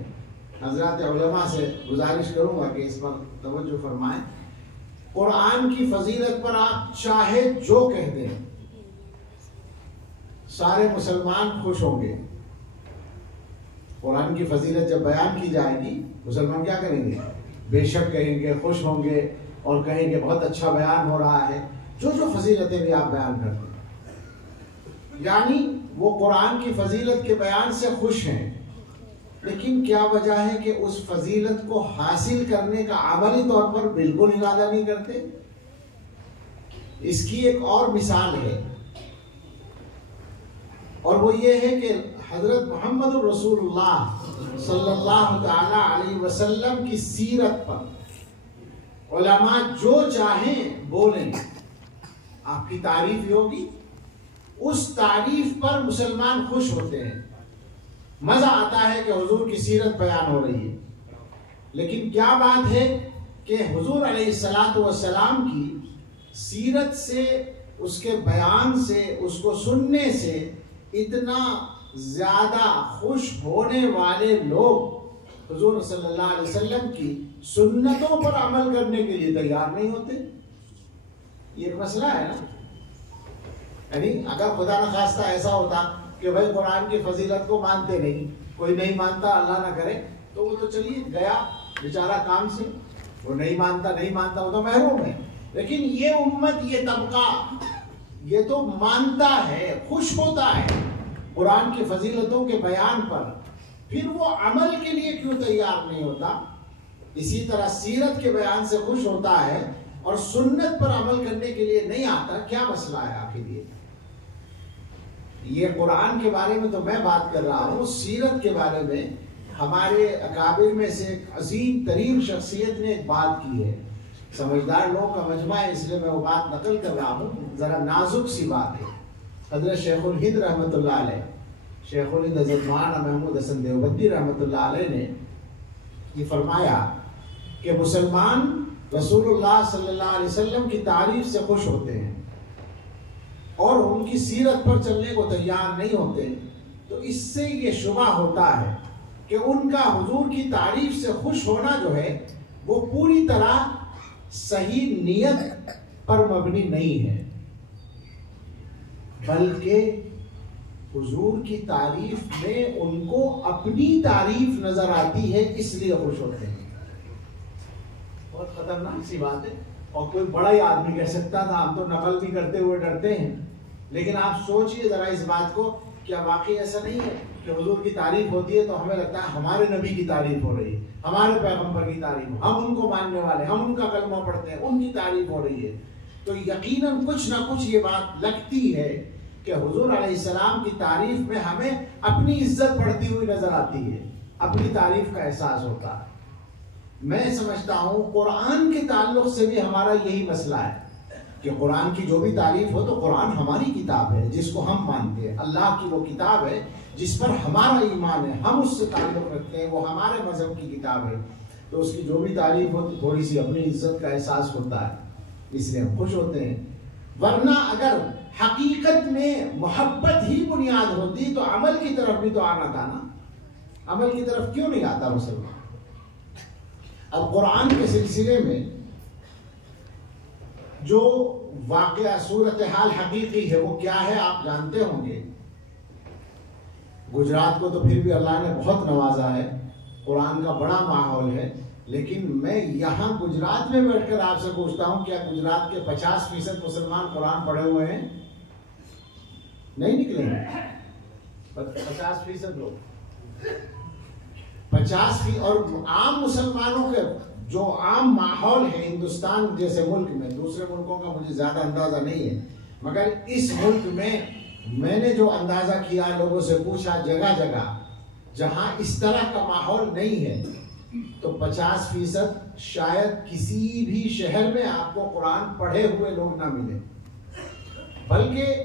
حضرات علماء سے گزارش کروں گا کہ اس پر توجہ فرمائیں۔ قرآن کی فضیلت پر آپ چاہے جو کہہ دیں، سارے مسلمان خوش ہوں گے۔ قرآن کی فضیلت جب بیان کی جائے گی، مسلمان کیا کریں گے؟ بے شک کہیں گے، خوش ہوں گے اور کہیں گے بہت اچھا بیان ہو رہا ہے۔ جو فضیلتیں بھی آپ بیان کرتے ہیں، یعنی وہ قرآن کی فضیلت کے بیان سے خوش ہیں، لیکن کیا وجہ ہے کہ اس فضیلت کو حاصل کرنے کا عملی طور پر بالکل ارادہ نہیں کرتے؟ اس کی ایک اور مثال ہے، اور وہ یہ ہے کہ حضرت محمد رسول اللہ صلی اللہ تعالی علیہ وسلم کی سیرت پر علماء جو چاہیں بولیں، آپ کی تعریف ہی ہوگی، اس تعریف پر مسلمان خوش ہوتے ہیں، مزہ آتا ہے کہ حضور کی سیرت بیان ہو رہی ہے۔ لیکن کیا بات ہے کہ حضور علیہ السلام کی سیرت سے، اس کے بیان سے، اس کو سننے سے اتنا زیادہ خوش ہونے والے لوگ حضور صلی اللہ علیہ وسلم کی سنتوں پر عمل کرنے کے لیے تیار نہیں ہوتے۔ یہ ایک مسئلہ ہے نا، یعنی اگر خدا نخواستہ ایسا ہوتا کہ بھائی قرآن کی فضیلت کو مانتے نہیں، کوئی نہیں مانتا، اللہ نہ کرے، تو وہ تو چلیے گیا بیچارہ کام سے، وہ نہیں مانتا وہ تو محروم ہے۔ لیکن یہ امت، یہ طبقہ، یہ تو مانتا ہے، خوش ہوتا ہے قرآن کی فضیلتوں کے بیان پر، پھر وہ عمل کے لیے کیوں تیار نہیں ہوتا؟ اسی طرح سیرت کے بیان سے خوش ہوتا ہے اور سنت پر عمل کرنے کے لیے نہیں آتا، کیا مسئلہ ہے آخر؟ یہ قرآن کے بارے میں تو میں بات کر رہا ہوں، سیرت کے بارے میں ہمارے اکابر میں سے ایک عظیم ترین شخصیت نے ایک بات کی ہے، سمجھدار لوگوں کا مجمع ہے اس لیے میں وہ بات نقل کر رہا ہوں، ذرا نازک سی بات ہے۔ حضرت شیخ الہند رحمۃ اللہ علیہ، شیخ الہند حضرت مولانا محمود حسن دیوبندی رحمۃ اللہ علیہ نے یہ فرمایا کہ مسلمان رسول اللہ صلی اللہ علیہ وسلم کی تعریف سے خوش ہوتے ہیں اور ان کی سیرت پر چلنے کو تیار نہیں ہوتے، تو اس سے یہ شبہ ہوتا ہے کہ ان کا حضور کی تعریف سے خوش ہونا جو ہے وہ پوری طرح صحیح نیت پر مبنی نہیں ہے، بلکہ حضور کی تعریف میں ان کو اپنی تعریف نظر آتی ہے، اس لیے خوش ہوتے ہیں۔ بہت خطرناک سی بات ہے، اور کوئی بڑا ہی آدمی کہہ سکتا تھا، ہم تو نقل بھی کرتے ہوئے ڈرتے ہیں، لیکن آپ سوچئے ذرا اس بات کو، کیا واقعی ایسا نہیں ہے کہ حضور کی تعریف ہوتی ہے تو ہمیں لگتا ہے ہمارے نبی کی تعریف ہو رہی ہے، ہمارے پیغمبر کی تعریف، ہم ان کو ماننے والے، ہم ان کا کلمہ پڑھتے ہیں، ان کی تعریف ہو رہی ہے، تو یقیناً کچھ نہ کچھ یہ بات لگتی ہے کہ حضور علیہ السلام کی تعریف میں ہمیں اپنی عزت بڑھتی ہوئی نظر آتی ہے، اپنی تعریف کا احساس ہوتا ہے۔ میں سمجھتا ہوں قرآن کے تعلق سے بھی ہمارا یہی مسئلہ ہے کہ قرآن کی جو بھی تعریف ہو تو قرآن ہماری کتاب ہے جس کو ہم مانتے ہیں، اللہ کی وہ کتاب ہے جس پر ہمارا ایمان ہے، ہم اس سے تعلق رکھتے ہیں، وہ ہمارے مذہب کی کتاب ہے، تو اس کی جو بھی تعریف ہو تو تھوڑی سی اپنی عزت کا احساس ہوتا ہے، اس لیے ہم خوش ہوتے ہیں۔ ورنہ اگر حقیقت میں محبت ہی بنیاد ہوتی تو عمل کی طرف بھی تو آنا تھا نا، عمل کی طرف کیوں نہیں آتا مسلمان؟ اب قرآن کے سلسلے میں جو واقعہ صورتحال حقیقی ہے وہ کیا ہے آپ جانتے ہوں گے۔ گجرات کو تو پھر بھی اللہ نے بہت نوازا ہے، قرآن کا بڑا ماحول ہے، لیکن میں یہاں گجرات میں بیٹھ کر آپ سے پوچھتا ہوں کیا گجرات کے 50% مسلمان قرآن پڑھے ہوئے ہیں؟ نہیں نکلے ہیں 50% لوگ، 50%، اور عام مسلمانوں کے جو عام ماحول ہے ہندوستان جیسے ملک میں، دوسرے ملکوں کا مجھے زیادہ اندازہ نہیں ہے، مگر اس ملک میں نے جو اندازہ کیا، لوگوں سے پوچھا جگہ جگہ، جہاں اس طرح کا ماحول نہیں ہے تو 50% شاید کسی بھی شہر میں آپ کو قرآن پڑھے ہوئے لوگ نہ ملیں، بلکہ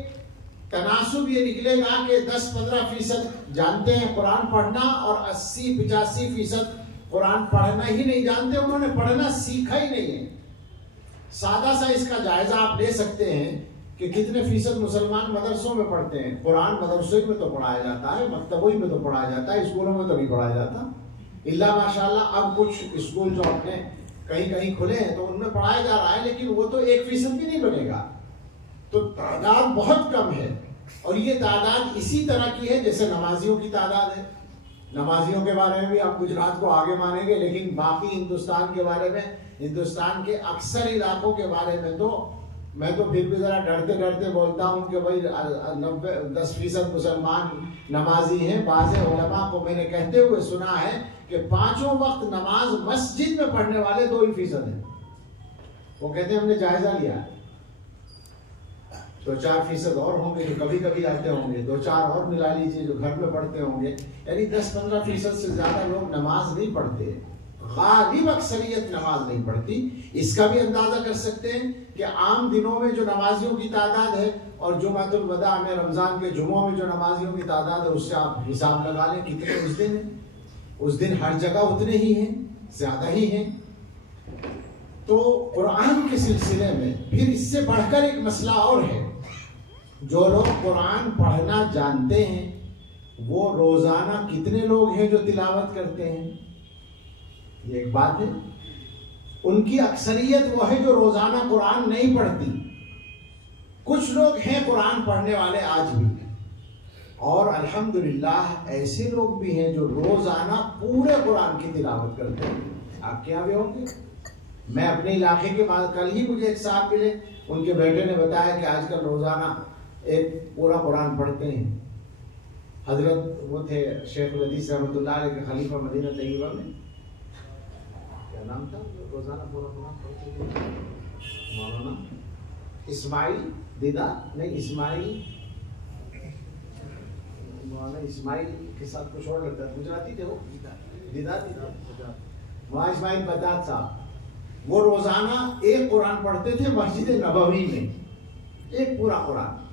تناسب یہ نکلے گا کہ 10-15% جانتے ہیں قرآن پڑھنا اور 80-85% قرآن پڑھنا ہی نہیں جانتے، انہوں نے پڑھنا سیکھا ہی نہیں ہے۔ سادہ سا اس کا جائزہ آپ لے سکتے ہیں کہ کتنے فیصد مسلمان مدرسوں میں پڑھتے ہیں۔ قرآن مدرسوں میں تو پڑھایا جاتا ہے، مکتبوں میں تو پڑھایا جاتا ہے، اسکولوں میں تو نہیں پڑھایا جاتا، اللہ ماشاءاللہ اب کچھ اسکول جو اپنے کہیں کھلے ہیں تو ان میں پڑھایا جا رہا ہے، لیکن وہ تو 1% بھی نہیں بنے گا، تو تعداد بہت کم ہے۔ اور یہ تعداد اسی طرح کی ہے جیسے نمازیوں کی تعداد ہے۔ نمازیوں کے بارے میں بھی آپ گجرات کو آگے مانیں گے، لیکن باقی ہندوستان کے بارے میں، ہندوستان کے اکثر علاقوں کے بارے میں تو میں تو پھر بھی ذرا ڈرتے بولتا ہوں کہ بھائی 10% مسلمان نمازی ہیں۔ بعض علماء کو میں نے کہتے ہوئے سنا ہے کہ 5 وقت نماز مسجد میں پڑھنے والے 2% ہیں۔ وہ کہتے ہیں ہم نے جائزہ لیا، 2-4% اور ہوں گے جو کبھی کبھی آتے ہوں گے، 2-4 اور ملا لیجیے جو گھر میں پڑھتے ہوں گے، یعنی 10-15% سے زیادہ لوگ نماز نہیں پڑھتے، غالب اکثریت نماز نہیں پڑھتی۔ اس کا بھی اندازہ کر سکتے ہیں کہ عام دنوں میں جو نمازیوں کی تعداد ہے اور جمعۃ الوداع میں رمضان کے جمعوں میں جو نمازیوں کی تعداد ہے اس سے آپ حساب لگا لیں کتنے اس دن ہیں۔ اس دن ہر جگہ اتنے ہی ہیں، زیادہ ہی ہیں۔ تو قرآن کے سلسلے میں پھر اس سے بڑھ کر ایک مسئلہ اور ہے، جو لوگ قرآن پڑھنا جانتے ہیں وہ روزانہ کتنے لوگ ہیں جو تلاوت کرتے ہیں؟ یہ ایک بات ہے۔ ان کی اکثریت وہ ہے جو روزانہ قرآن نہیں پڑھتی۔ کچھ لوگ ہیں قرآن پڑھنے والے آج بھی، اور الحمدللہ ایسے لوگ بھی ہیں جو روزانہ پورے قرآن کی تلاوت کرتے ہیں۔ آپ کے یہاں بھی ہوں گے۔ میں اپنے علاقے کے بعد کل ہی مجھے ایک صاحب ملے، ان کے بیٹے نے بتایا کہ آج کل روزانہ ایک پورا قرآن پڑھتے ہیں۔ حضرت وہ تھے شیخ الحدیث رحمۃ اللہ علیہ کے خلیفہ مدینہ طیبہ میں، کیا نام تھا روزانہ پورا قرآن پڑھتے تھے؟ مولانا اسماعیل دیدا، نہیں اسماعیل، مولانا اسماعیل کے ساتھ کچھ اور لگتا ہے، گجراتی تھے وہ، دیدا وہاں اسماعیل بدات صاحب، وہ روزانہ ایک قرآن پڑھتے تھے مسجد نبوی میں، ایک پورا قرآن۔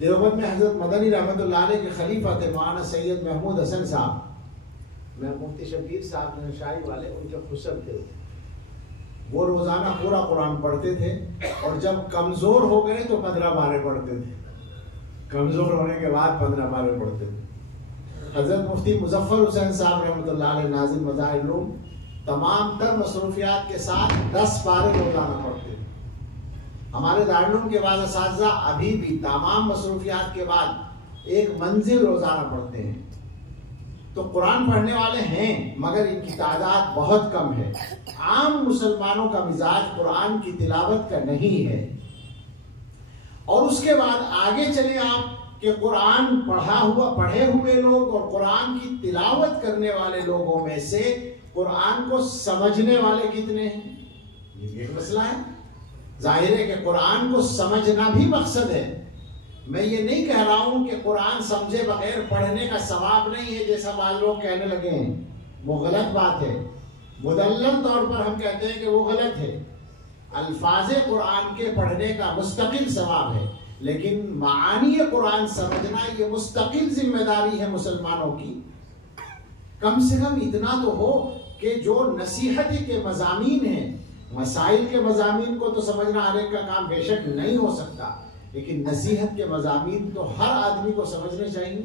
دیوبند میں حضرت مدنی رحمۃ اللہ علیہ کے خلیفہ تھے مولانا سید محمود حسن صاحب، میں مفتی شبیر صاحب نے شاعری والے ان کے خسر تھے، وہ روزانہ پورا قرآن پڑھتے تھے، اور جب کمزور ہو گئے تو 15 پارے پڑھتے تھے، کمزور ہونے کے بعد 15 پارے پڑھتے تھے۔ حضرت مفتی مظفر حسین صاحب رحمۃ اللہ علیہ ناظم مظاہر العلوم تمام تر مصروفیات کے ساتھ 10 پارے روزانہ پڑھتے تھے۔ ہمارے دارالعلوم کے بعض اساتذہ ابھی بھی تمام مصروفیات کے بعد ایک منزل روزانہ پڑھتے ہیں۔ تو قرآن پڑھنے والے ہیں مگر ان کی تعداد بہت کم ہے۔ عام مسلمانوں کا مزاج قرآن کی تلاوت کا نہیں ہے۔ اور اس کے بعد آگے چلیں آپ کہ قرآن پڑھے ہوئے لوگ اور قرآن کی تلاوت کرنے والے لوگوں میں سے قرآن کو سمجھنے والے کتنے ہیں؟ یہ ایک مسئلہ ہے۔ ظاہر ہے کہ قرآن کو سمجھنا بھی مقصد ہے۔ میں یہ نہیں کہہ رہا ہوں کہ قرآن سمجھے بغیر پڑھنے کا ثواب نہیں ہے جیسا بعض لوگ کہنے لگے ہیں، وہ غلط بات ہے۔ مدلل طور پر ہم کہتے ہیں کہ وہ غلط ہے۔ الفاظ قرآن کے پڑھنے کا مستقل ثواب ہے، لیکن معانی قرآن سمجھنا یہ مستقل ذمہ داری ہے مسلمانوں کی۔ کم سے کم اتنا تو ہو کہ جو نصیحت کے مضامین ہیں، مسائل کے مضامین کو تو سمجھنا ہر ایک کا کام بے شک نہیں ہو سکتا، لیکن نصیحت کے مضامین تو ہر آدمی کو سمجھنے چاہیے۔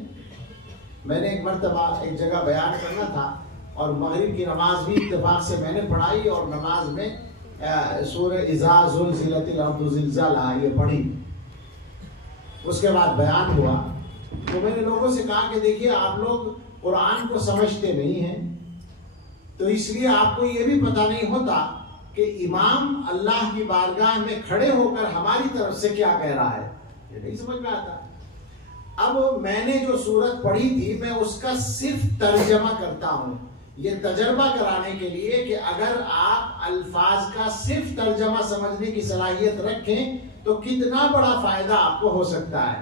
میں نے ایک مرتبہ ایک جگہ بیان کرنا تھا اور مغرب کی نماز بھی اتفاق سے میں نے پڑھائی، اور نماز میں سورہ اذا زلزلت الارض زلزالها یہ پڑھی۔ اس کے بعد بیان ہوا تو میں نے لوگوں سے کہا کہ دیکھیے آپ لوگ قرآن کو سمجھتے نہیں ہیں، تو اس لیے آپ کو یہ بھی پتہ نہیں ہوتا کہ امام اللہ کی بارگاہ میں کھڑے ہو کر ہماری طرف سے کیا کہہ رہا ہے، یہ نہیں سمجھ میں آتا۔ اب میں نے جو سورت پڑھی تھی میں اس کا صرف ترجمہ کرتا ہوں، یہ تجربہ کرانے کے لیے کہ اگر آپ الفاظ کا صرف ترجمہ سمجھنے کی صلاحیت رکھیں تو کتنا بڑا فائدہ آپ کو ہو سکتا ہے۔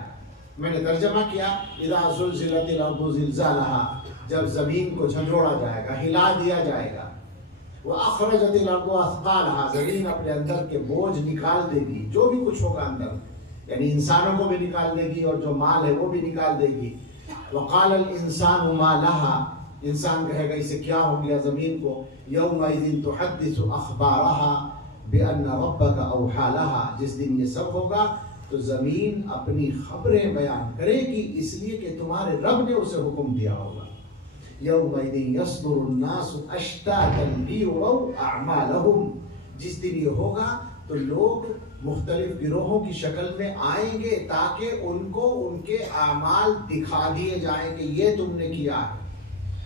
میں نے ترجمہ کیا اذا زلزلت الارض زلزالها، جب زمین کو جھنجھوڑا جائے گا، ہلا دیا جائے گا، وَأَخْرَجَتِ الْأَرْضُ أَثْقَالَهَا، زمین اپنے اندر کے بوجھ نکال دے گی، جو بھی کچھ ہوگا اندر، یعنی انسانوں کو بھی نکال دے گی اور جو مال ہے وہ بھی نکال دے گی. وَقَالَ الْإِنسَانُ مَا لَهَا، انسان کہے گا اسے کیا ہو گیا زمین کو. يَوْمَئِذٍ تُحَدِّثُ أَخْبَارَهَا بِأَنَّ رَبَّكَ أَوْحَىٰ لَهَا، جس دن یہ سب ہوگا تو زمین اپنی خبریں بیان کرے گی، اس لیے کہ تمہارے رب نے اسے حکم دیا ہوگا. يَوْمَئِذٍ يَصْدُرُ النَّاسُ أَشْتَاتًا لِيُرَوْا أَعْمَالَهُمْ، جس دن یہ ہوگا تو لوگ مختلف گروہوں کی شکل میں آئیں گے تاکہ ان کو ان کے اعمال دکھا دیے جائیں کہ یہ تم نے کیا ہے.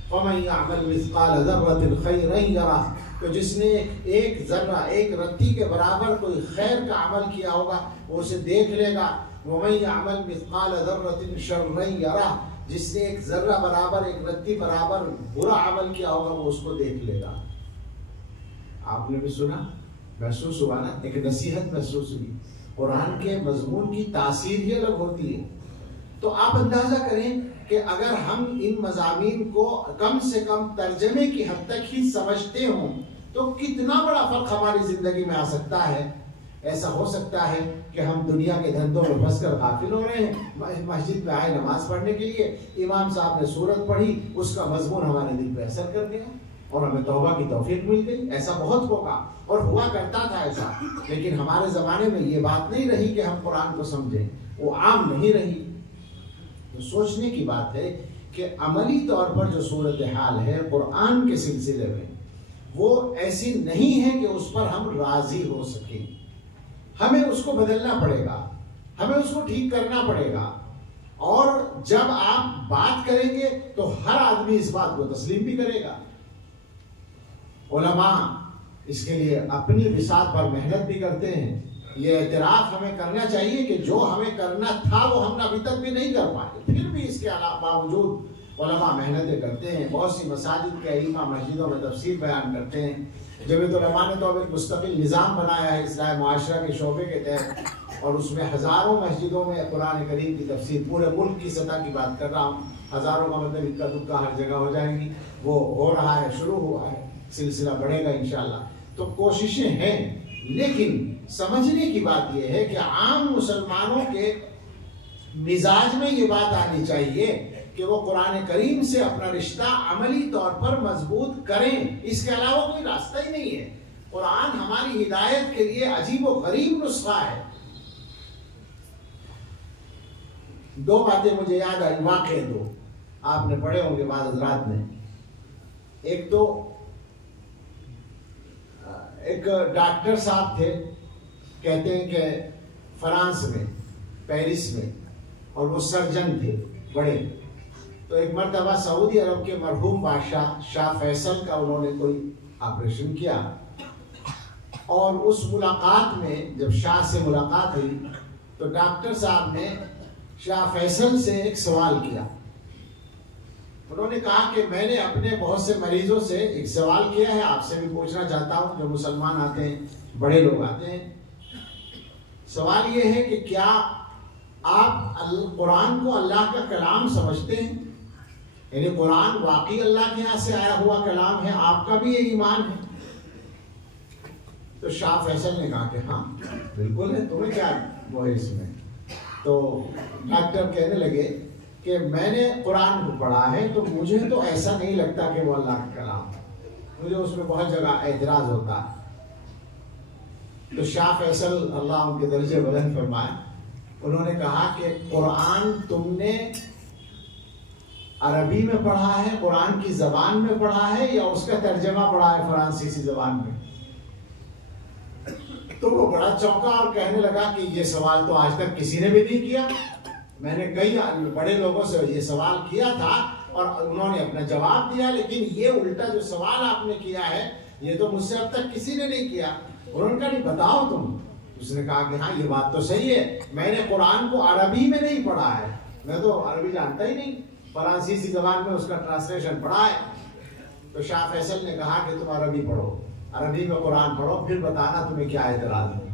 فَمَن يَعْمَلْ مِثْقَالَ ذَرَّةٍ خَيْرًا يَرَهُ، تو جس نے ایک ذرہ، ایک رتی کے برابر کوئی خیر کا عمل کیا ہوگا وہ اسے دیکھ لے گا. وَمَن يَعْمَلْ مِثْقَالَ ذَرَّةٍ شَرًّا يَرَهُ، جس نے ایک ذرہ برابر، ایک رتی برابر برا عمل کیا ہوگا وہ اس کو دیکھ لے گا. آپ نے بھی سنا، محسوس ہوا نا، ایک نصیحت محسوس ہوئی. قرآن کے مضمون کی تاثیر ہی الگ ہوتی ہے. تو آپ اندازہ کریں کہ اگر ہم ان مضامین کو کم سے کم ترجمے کی حد تک ہی سمجھتے ہوں تو کتنا بڑا فرق ہماری زندگی میں آ سکتا ہے. ایسا ہو سکتا ہے کہ ہم دنیا کے دھندوں میں پھنس کر غافل ہو رہے ہیں، مسجد میں آئے نماز پڑھنے کے لیے، امام صاحب نے سورت پڑھی، اس کا مضمون ہمارے دل پہ اثر کر گیا اور ہمیں توبہ کی توفیق مل گئی. ایسا بہت ہوگا اور ہوا کرتا تھا ایسا، لیکن ہمارے زمانے میں یہ بات نہیں رہی کہ ہم قرآن کو سمجھیں، وہ عام نہیں رہی. تو سوچنے کی بات ہے کہ عملی طور پر جو صورتحال ہے قرآن کے سلسلے میں وہ ایسی نہیں ہے کہ اس پر ہم راضی ہو سکیں. ہمیں اس کو بدلنا پڑے گا، ہمیں اس کو ٹھیک کرنا پڑے گا. اور جب آپ بات کریں گے تو ہر آدمی اس بات کو تسلیم بھی کرے گا. علماء اس کے لیے اپنی بساط پر محنت بھی کرتے ہیں. یہ اعتراف ہمیں کرنا چاہیے کہ جو ہمیں کرنا تھا وہ ہم ابھی تک بھی نہیں کر پائے، پھر بھی اس کے باوجود علماء محنتیں کرتے ہیں. بہت سی مساجد کے ائمہ مسجدوں میں تفسیر بیان کرتے ہیں. جمعیت علماء نے تو اب ایک مستقل نظام بنایا ہے اصلاح معاشرہ کے شعبے کے تحت، اور اس میں ہزاروں مسجدوں میں قرآن کریم کی تفسیر، پورے ملک کی سطح کی بات کر رہا ہوں، ہزاروں کا مطلب اکا دکا ہر جگہ ہو جائیں گی. وہ ہو رہا ہے، شروع ہوا ہے، سلسلہ بڑھے گا انشاءاللہ. تو کوششیں ہیں، لیکن سمجھنے کی بات یہ ہے کہ عام مسلمانوں کے مزاج میں یہ بات آنی چاہیے کہ وہ قرآن کریم سے اپنا رشتہ عملی طور پر مضبوط کریں. اس کے علاوہ کوئی راستہ ہی نہیں ہے. قرآن ہماری ہدایت کے لیے عجیب و غریب نسخہ ہے. دو باتیں مجھے یاد آئی، واقعے دو آپ نے پڑھے ہوں گے بعض حضرات نے. ایک تو ایک ڈاکٹر صاحب تھے، کہتے ہیں کہ فرانس میں، پیرس میں، اور وہ سرجن تھے بڑے. تو ایک مرتبہ سعودی عرب کے مرحوم بادشاہ شاہ فیصل کا انہوں نے کوئی آپریشن کیا، اور اس ملاقات میں جب شاہ سے ملاقات ہوئی تو ڈاکٹر صاحب نے شاہ فیصل سے ایک سوال کیا. انہوں نے کہا کہ میں نے اپنے بہت سے مریضوں سے ایک سوال کیا ہے، آپ سے بھی پوچھنا چاہتا ہوں، جو مسلمان آتے ہیں، بڑے لوگ آتے ہیں. سوال یہ ہے کہ کیا آپ قرآن کو اللہ کا کلام سمجھتے ہیں؟ یعنی قرآن واقعی اللہ کے یہاں سے آیا ہوا کلام ہے، آپ کا بھی یہ ایمان ہے؟ تو شاہ فیصل نے کہا کہ ہاں بالکل ہے، تمہیں کیا وہ ہے اس میں؟ تو ڈاکٹر کہنے لگے کہ میں نے قرآن کو پڑھا ہے تو مجھے تو ایسا نہیں لگتا کہ وہ اللہ کا کلام ہے، مجھے اس میں بہت جگہ اعتراض ہوتا ہے. تو شاہ فیصل اللہ ان کے درجے بلند فرمائے، انہوں نے کہا کہ قرآن تم نے عربی میں پڑھا ہے، قرآن کی زبان میں پڑھا ہے، یا اس کا ترجمہ پڑھا ہے فرانسیسی زبان میں؟ تو وہ بڑا چونکا اور کہنے لگا کہ یہ سوال تو آج تک کسی نے بھی نہیں کیا. میں نے کئی بڑے لوگوں سے یہ سوال کیا تھا اور انہوں نے اپنا جواب دیا، لیکن یہ الٹا جو سوال آپ نے کیا ہے یہ تو مجھ سے اب تک کسی نے نہیں کیا. انہوں نے کہا نہیں بتاؤ تم. اس نے کہا کہ ہاں یہ بات تو صحیح ہے، میں نے قرآن کو عربی میں نہیں پڑھا ہے، میں تو عربی جانتا ہی نہیں، فرانسیسی زبان میں اس کا ٹرانسلیشن پڑھا ہے. تو شاہ فیصل نے کہا کہ تم عربی پڑھو، عربی میں قرآن پڑھو، پھر بتانا تمہیں کیا اعتراض ہے.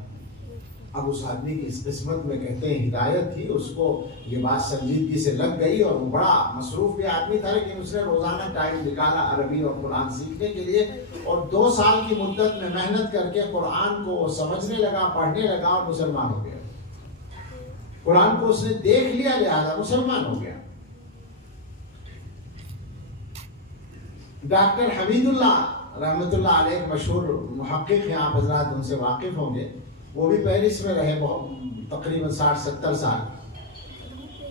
اب اس آدمی کی اس قسمت میں کہتے ہیں ہدایت تھی، اس کو یہ بات سنجیدگی سے لگ گئی، اور وہ بڑا مصروف بھی آدمی تھا، لیکن اس نے روزانہ ٹائم نکالا عربی اور قرآن سیکھنے کے لیے، اور 2 سال کی مدت میں محنت کر کے قرآن کو سمجھنے لگا، پڑھنے لگا اور مسلمان ہو گیا۔ قرآن کو اس نے دیکھ لیا، لہذا مسلمان ہو گیا۔ ڈاکٹر حمید اللہ رحمۃ اللہ علیہ مشہور محقق ہیں، آپ حضرات ان سے واقف ہوں گے، وہ بھی پیرس میں رہے تقریباً 60-70 سال۔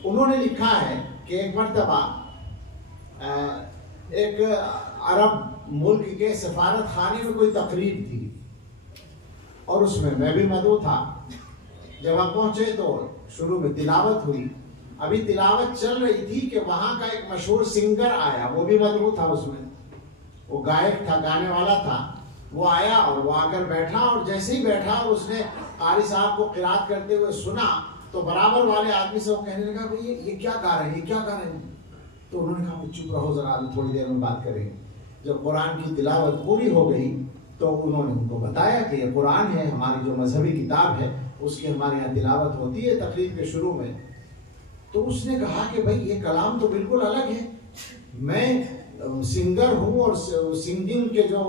انہوں نے لکھا ہے کہ ایک مرتبہ ایک عرب ملک کے سفارت خانے میں کوئی تقریب تھی، اور اس میں بھی مدعو تھا۔ جب ہم پہنچے تو شروع میں تلاوت ہوئی، ابھی تلاوت چل رہی تھی کہ وہاں کا ایک مشہور سنگر آیا، وہ بھی مدعو تھا، اس میں وہ گائک تھا، گانے والا تھا۔ وہ آیا اور وہ آ کر بیٹھا، اور جیسے ہی بیٹھا اور اس نے قاری صاحب کو قرات کرتے ہوئے سنا تو برابر والے آدمی سے وہ کہنے لگا کہ یہ کیا گا رہے ہیں، یہ کیا گا رہے ہیں؟ تو انہوں نے کہا کہ چپ رہو ذرا، ابھی تھوڑی دیر میں بات کریں گے۔ جب قرآن کی تلاوت پوری ہو گئی تو انہوں نے ان کو بتایا کہ یہ قرآن ہے، ہماری جو مذہبی کتاب ہے اس کی ہمارے یہاں تلاوت ہوتی ہے تقریب کے شروع میں۔ تو اس نے کہا کہ بھائی یہ کلام تو بالکل الگ ہے، میں سنگر ہوں اور سنگنگ کے جو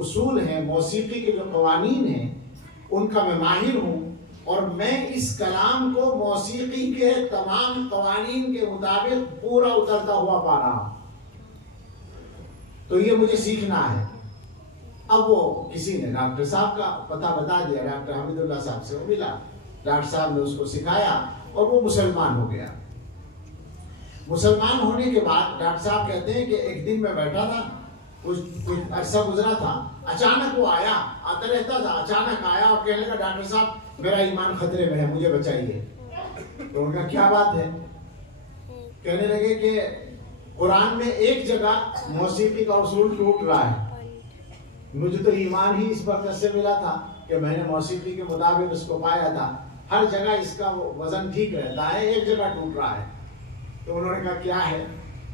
اصول ہیں، موسیقی کے جو قوانین ہیں ان کا میں ماہر ہوں، اور میں اس کلام کو موسیقی کے تمام قوانین کے مطابق پورا اترتا ہوا پا رہا ہوں، تو یہ مجھے سیکھنا ہے۔ اب وہ کسی نے ڈاکٹر صاحب کا پتہ بتا دیا، ڈاکٹر حمید اللہ صاحب سے وہ ملا، ڈاکٹر صاحب نے اس کو سکھایا اور وہ مسلمان ہو گیا۔ مسلمان ہونے کے بعد ڈاکٹر صاحب کہتے ہیں کہ ایک دن میں بیٹھا تھا، کچھ عرصہ گزرا تھا، اچانک وہ آیا، آتا رہتا تھا، اچانک آیا اور کہنے لگا ڈاکٹر صاحب میرا ایمان خطرے میں ہے، مجھے بچائیے۔ تو ان کا کیا بات ہے؟ کہنے لگے کہ قرآن میں ایک جگہ موسیقی کا اصول ٹوٹ رہا ہے، مجھے تو ایمان ہی اس برکت سے ملا تھا کہ میں نے موسیقی کے مطابق اس کو پایا تھا، ہر جگہ اس کا وزن ٹھیک رہتا ہے، ایک جگہ ٹوٹ رہا ہے۔ تو انہوں نے کہا کیا ہے؟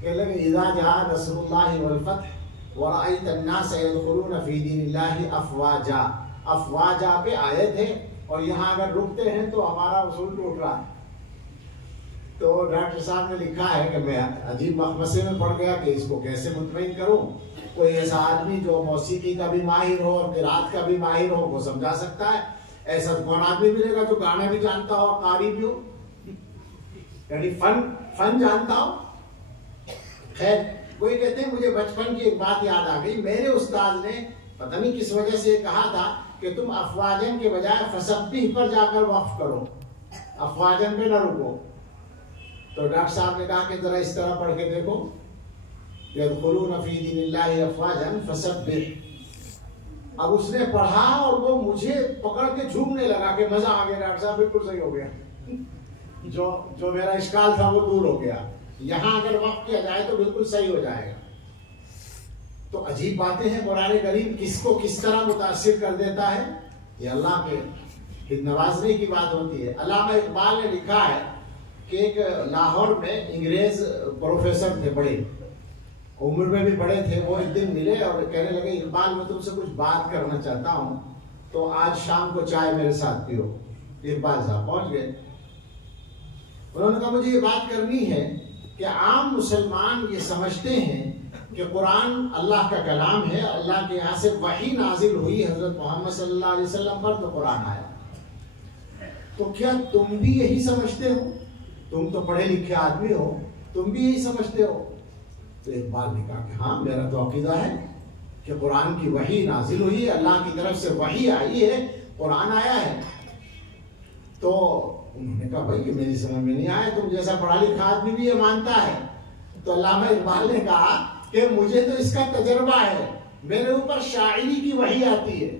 کہنے لگے اذا جاء نصر اللہ والفتح ورأيت الناس يدخلون في دين الله افواجا، افواجا پہ آیت ہے، اور یہاں اگر رکتے ہیں تو ہمارا اصول ٹوٹ رہا ہے۔ تو ڈاکٹر صاحب نے لکھا ہے کہ میں عجیب مخمصے میں پڑ گیا کہ اس کو کیسے مطمئن کروں۔ کوئی ایسا آدمی جو موسیقی کا بھی ماہر ہو اور قرات کا بھی ماہر ہو وہ سمجھا سکتا ہے، ایسا کون آدمی ملے گا جو گانا بھی جانتا ہو اور قاری بھی ہو، یعنی فن جانتا ہو۔ خیر کوئی کہتے ہیں مجھے بچپن کی ایک بات یاد آ گئی، میرے استاد نے پتہ نہیں کس وجہ سے کہا تھا کہ تم افواجن کے بجائے فسبح پر جا کر وقف کرو، افواجن پہ نہ رکو۔ تو ڈاکٹر صاحب نے کہا کہ ذرا اس طرح پڑھ کے دیکھو، یدخلون فی دین اللہ افواجا فسبح۔ اب اس نے پڑھا اور وہ مجھے پکڑ کے جھومنے لگا کہ مزہ آ گیا، ڈاکٹر صاحب بالکل صحیح ہو گیا، جو میرا اشکال تھا وہ دور ہو گیا، یہاں اگر وقف کیا جائے تو بالکل صحیح ہو جائے گا۔ تو عجیب باتیں ہیں، قرآن کریم کس کو کس طرح متاثر کر دیتا ہے، یہ اللہ کے نوازنے کی بات ہوتی ہے۔ علامہ اقبال نے لکھا ہے کہ ایک لاہور میں انگریز پروفیسر تھے، بڑے عمر میں بھی بڑے تھے، وہ ایک دن ملے اور کہنے لگے اقبال میں تم سے کچھ بات کرنا چاہتا ہوں، تو آج شام کو چائے میرے ساتھ پیو۔ اقبال صاحب پہنچ گئے، انہوں نے کہا مجھے یہ بات کرنی ہے کہ عام مسلمان یہ سمجھتے ہیں کہ قرآن اللہ کا کلام ہے، اللہ کے یہاں سے وحی نازل ہوئی حضرت محمد صلی اللہ علیہ وسلم پر تو قرآن آیا، تو کیا تم بھی یہی سمجھتے ہو؟ تم تو پڑھے لکھے آدمی ہو، تم بھی یہی سمجھتے ہو؟ تو اقبال نے کہا کہ ہاں میرا تو عقیدہ ہے کہ قرآن کی وحی نازل ہوئی ہے، اللہ کی طرف سے وحی آئی ہے، قرآن آیا ہے۔ تو انہوں نے کہا بھائی کہ میری سمجھ میں نہیں آیا، تم جیسا پڑھا لکھا آدمی بھی یہ مانتا ہے۔ تو علامہ اقبال نے کہا کہ مجھے تو اس کا تجربہ ہے، میرے اوپر شاعری کی وحی آتی ہے۔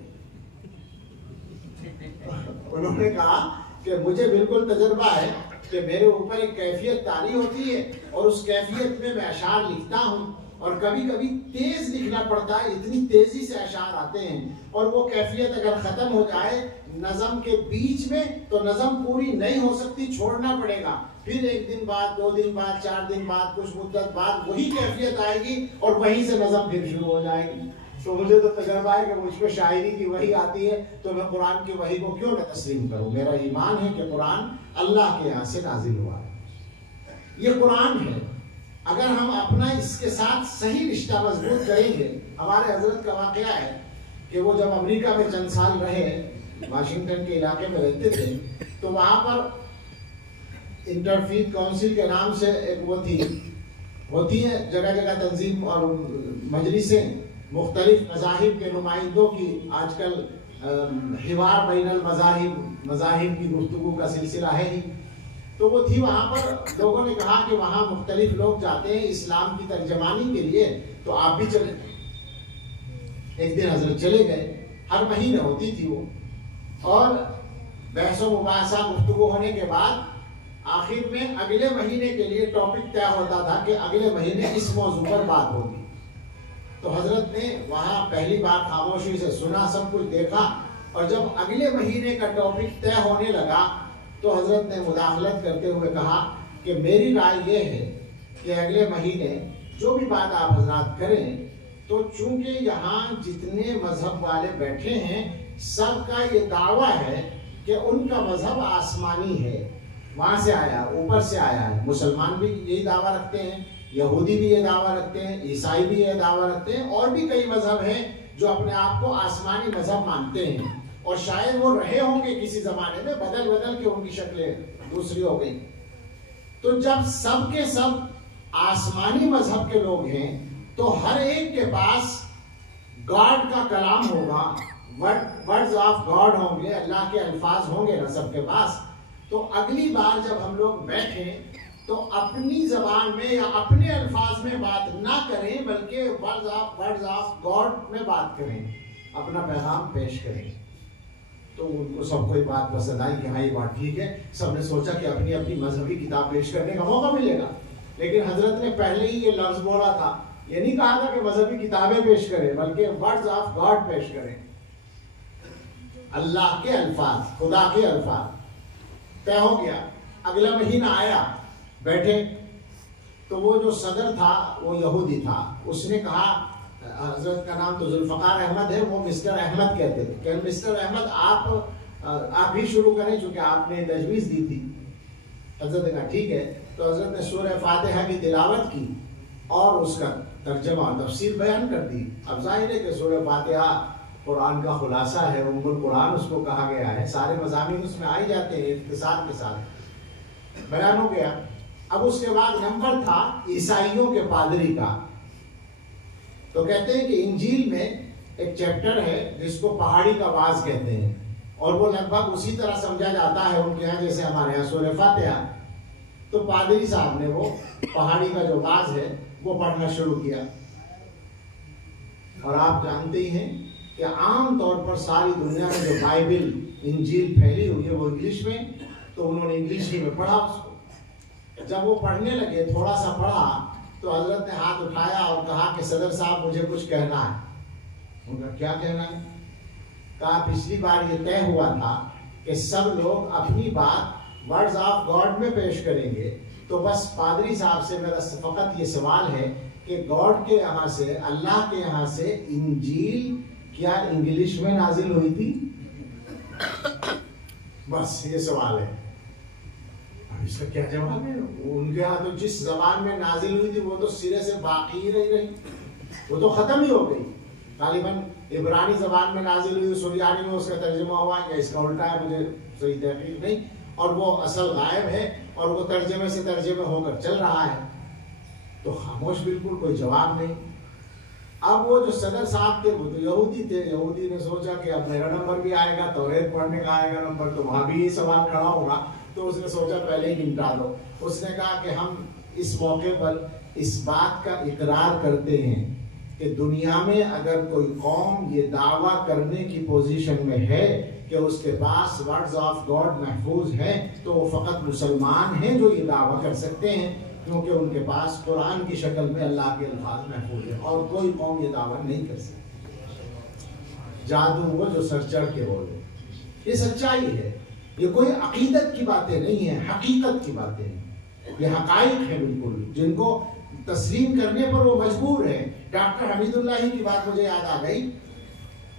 انہوں نے کہا کہ مجھے بالکل تجربہ ہے کہ میرے اوپر ایک کیفیت طاری ہوتی ہے اور اس کیفیت میں اشعار لکھتا ہوں، اور کبھی کبھی تیز لکھنا پڑتا ہے، اتنی تیزی سے اشعار آتے ہیں، اور وہ کیفیت اگر ختم ہو جائے نظم کے بیچ میں تو نظم پوری نہیں ہو سکتی، چھوڑنا پڑے گا، پھر ایک دن بعد، 2 دن بعد، 4 دن بعد، کچھ مدت بعد وہی کیفیت آئے گی اور وہیں سے نظم پھر شروع ہو جائے گی۔ تو مجھے تو تجربہ ہے کہ مجھ پہ شاعری کی وحی آتی ہے تو میں قرآن کی وحی کو کیوں نہ تسلیم کروں. میرا ایمان ہے کہ قرآن اللہ کے یہاں سے نازل ہوا ہے. یہ قرآن ہے. اگر ہم اپنا اس کے ساتھ صحیح رشتہ مضبوط کریں گے. ہمارے حضرت کا واقعہ ہے کہ وہ جب امریکہ میں چند سال رہے, واشنگٹن کے علاقے میں رہتے تھے, تو وہاں پر انٹرفیتھ کونسل کے نام سے ایک وہ ہوتی ہے جگہ جگہ تنظیم اور مجلسیں, مختلف مذاہب کے نمائندوں کی آج کل حوار بین مذاہب کی گفتگو کا سلسلہ ہے ہی. تو وہ تھی وہاں پر. لوگوں نے کہا کہ وہاں مختلف لوگ جاتے ہیں اسلام کی ترجمانی کے لیے, تو آپ بھی چلیں. ایک دن حضرت چلے گئے. ہر مہینے ہوتی تھی وہ, اور بحث و مباحثہ گفتگو ہونے کے بعد آخر میں اگلے مہینے کے لیے ٹاپک طے ہوتا تھا کہ اگلے مہینے اس موضوع پر بات ہوگی. تو حضرت نے وہاں پہلی بار خاموشی سے سنا, سب کچھ دیکھا, اور جب اگلے مہینے کا ٹاپک طے ہونے لگا تو حضرت نے مداخلت کرتے ہوئے کہا کہ میری رائے یہ ہے کہ اگلے مہینے جو بھی بات آپ حضرات کریں, تو چونکہ یہاں جتنے مذہب والے بیٹھے ہیں سب کا یہ دعویٰ ہے کہ ان کا مذہب آسمانی ہے, وہاں سے آیا, اوپر سے آیا ہے. مسلمان بھی یہی دعویٰ رکھتے ہیں, یہودی بھی یہ دعویٰ رکھتے ہیں, عیسائی بھی یہ دعویٰ رکھتے ہیں, اور بھی کئی مذہب ہیں جو اپنے آپ کو آسمانی مذہب مانتے ہیں. اور شاید وہ رہے ہوں گے کسی زمانے میں, بدل کے ان کی شکلیں دوسری ہو گئی. تو جب سب کے سب آسمانی مذہب کے لوگ ہیں تو ہر ایک کے پاس گاڈ کا کلام ہوگا, ورڈز آف گاڈ ہوں گے, اللہ کے الفاظ ہوں گے نا سب کے پاس. تو اگلی بار جب ہم لوگ بیٹھیں تو اپنی زبان میں یا اپنے الفاظ میں بات نہ کریں, بلکہ ورڈز آف گاڈ میں بات کریں, اپنا پیغام پیش کریں. تو ان کو سب کو یہ بات پسند آئی کہ ہاں یہ بات ٹھیک ہے. سب نے سوچا کہ اپنی اپنی مذہبی کتاب پیش کرنے کا موقع ملے گا. لیکن حضرت نے پہلے ہی یہ لفظ بولا تھا, یہ نہیں کہا تھا کہ مذہبی کتابیں پیش کریں, بلکہ ورڈز آف گاڈ پیش کریں, اللہ کے الفاظ, خدا کے الفاظ. طے ہو گیا. اگلا مہینہ آیا, بیٹھے, تو وہ جو صدر تھا وہ یہودی تھا. اس نے کہا, حضرت کا نام تو ذوالفقار احمد ہے, وہ مسٹر احمد کہتے تھے, کہ مسٹر احمد آپ ہی شروع کریں چونکہ آپ نے تجویز دی تھی. حضرت نے کہا ٹھیک ہے. تو حضرت نے سورہ فاتحہ کی تلاوت کی اور اس کا ترجمہ اور تفسیر بیان کر دی. اب ظاہر ہے کہ سورہ فاتحہ قرآن کا خلاصہ ہے, ام القرآن اس کو کہا گیا ہے, سارے مضامین اس میں آئے جاتے ہیں, اختصار کے ساتھ بیان ہو گیا. اب اس کے بعد نمبر تھا عیسائیوں کے پادری کا. تو کہتے ہیں کہ انجیل میں ایک چیپٹر ہے جس کو پہاڑی کا واز کہتے ہیں, اور وہ لگ بھگ اسی طرح سمجھا جاتا ہے ان کے یہاں جیسے ہمارے یہاں سورہ فاتحہ. تو پادری صاحب نے وہ پہاڑی کا جو واز ہے وہ پڑھنا شروع کیا. اور آپ جانتے ہی ہیں کہ عام طور پر ساری دنیا میں جو بائبل انجیل پھیلی ہوئی ہے وہ انگلش میں, تو انہوں نے انگلش ہی میں پڑھا اس کو. جب وہ پڑھنے لگے, تھوڑا سا پڑھا, تو حضرت نے ہاتھ اٹھایا اور کہا کہ صدر صاحب مجھے کچھ کہنا ہے. ان کا کیا کہنا ہے؟ کہا پچھلی بار یہ طے ہوا تھا کہ سب لوگ اپنی بات ورڈز آف گاڈ میں پیش کریں گے, تو بس پادری صاحب سے میرا فقط یہ سوال ہے کہ گاڈ کے یہاں سے, اللہ کے یہاں سے انجیل کیا انگلش میں نازل ہوئی تھی؟ بس یہ سوال ہے. اس کا کیا جواب ہے؟ ان کے ہاں تو جس زبان میں نازل ہوئی تھی وہ تو سرے سے باقی ہی نہیں رہی, وہ تو ختم ہی ہو گئی. غالباً عبرانی زبان میں نازل ہوئی, سریانی میں اس کا ترجمہ ہوا, یا اس کا الٹا ہے, مجھے صحیح تحقیق نہیں, اور وہ اصل غائب ہے اور وہ ترجمے سے ترجمے ہو کر چل رہا ہے. تو خاموش, بالکل کوئی جواب نہیں. اب وہ جو صدر صاحب تھے وہ تو یہودی تھے. یہودی نے سوچا کہ اب میرا نمبر بھی آئے گا, توریت پڑھنے کا آئے گا نمبر, تو وہاں بھی یہ سوال کھڑا ہوگا. تو اس نے سوچا پہلے ہی نمٹا دو. اس نے کہا کہ ہم اس موقع پر اس بات کا اقرار کرتے ہیں کہ دنیا میں اگر کوئی قوم یہ دعویٰ کرنے کی پوزیشن میں ہے کہ اس کے پاس ورڈز آف گاڈ محفوظ ہیں, تو وہ فقط مسلمان ہیں جو یہ دعویٰ کر سکتے ہیں, کیونکہ ان کے پاس قرآن کی شکل میں اللہ کے الفاظ محفوظ ہیں, اور کوئی قوم یہ دعویٰ نہیں کر سکتی. جادو وہ جو سر چڑھ کے بولے, یہ سچائی ہے. یہ کوئی عقیدت کی باتیں نہیں ہیں, حقیقت کی باتیں ہیں. یہ حقائق ہیں بالکل, جن کو تسلیم کرنے پر وہ مجبور ہے. ڈاکٹر حمید اللہ ہی کی بات مجھے یاد آ گئی.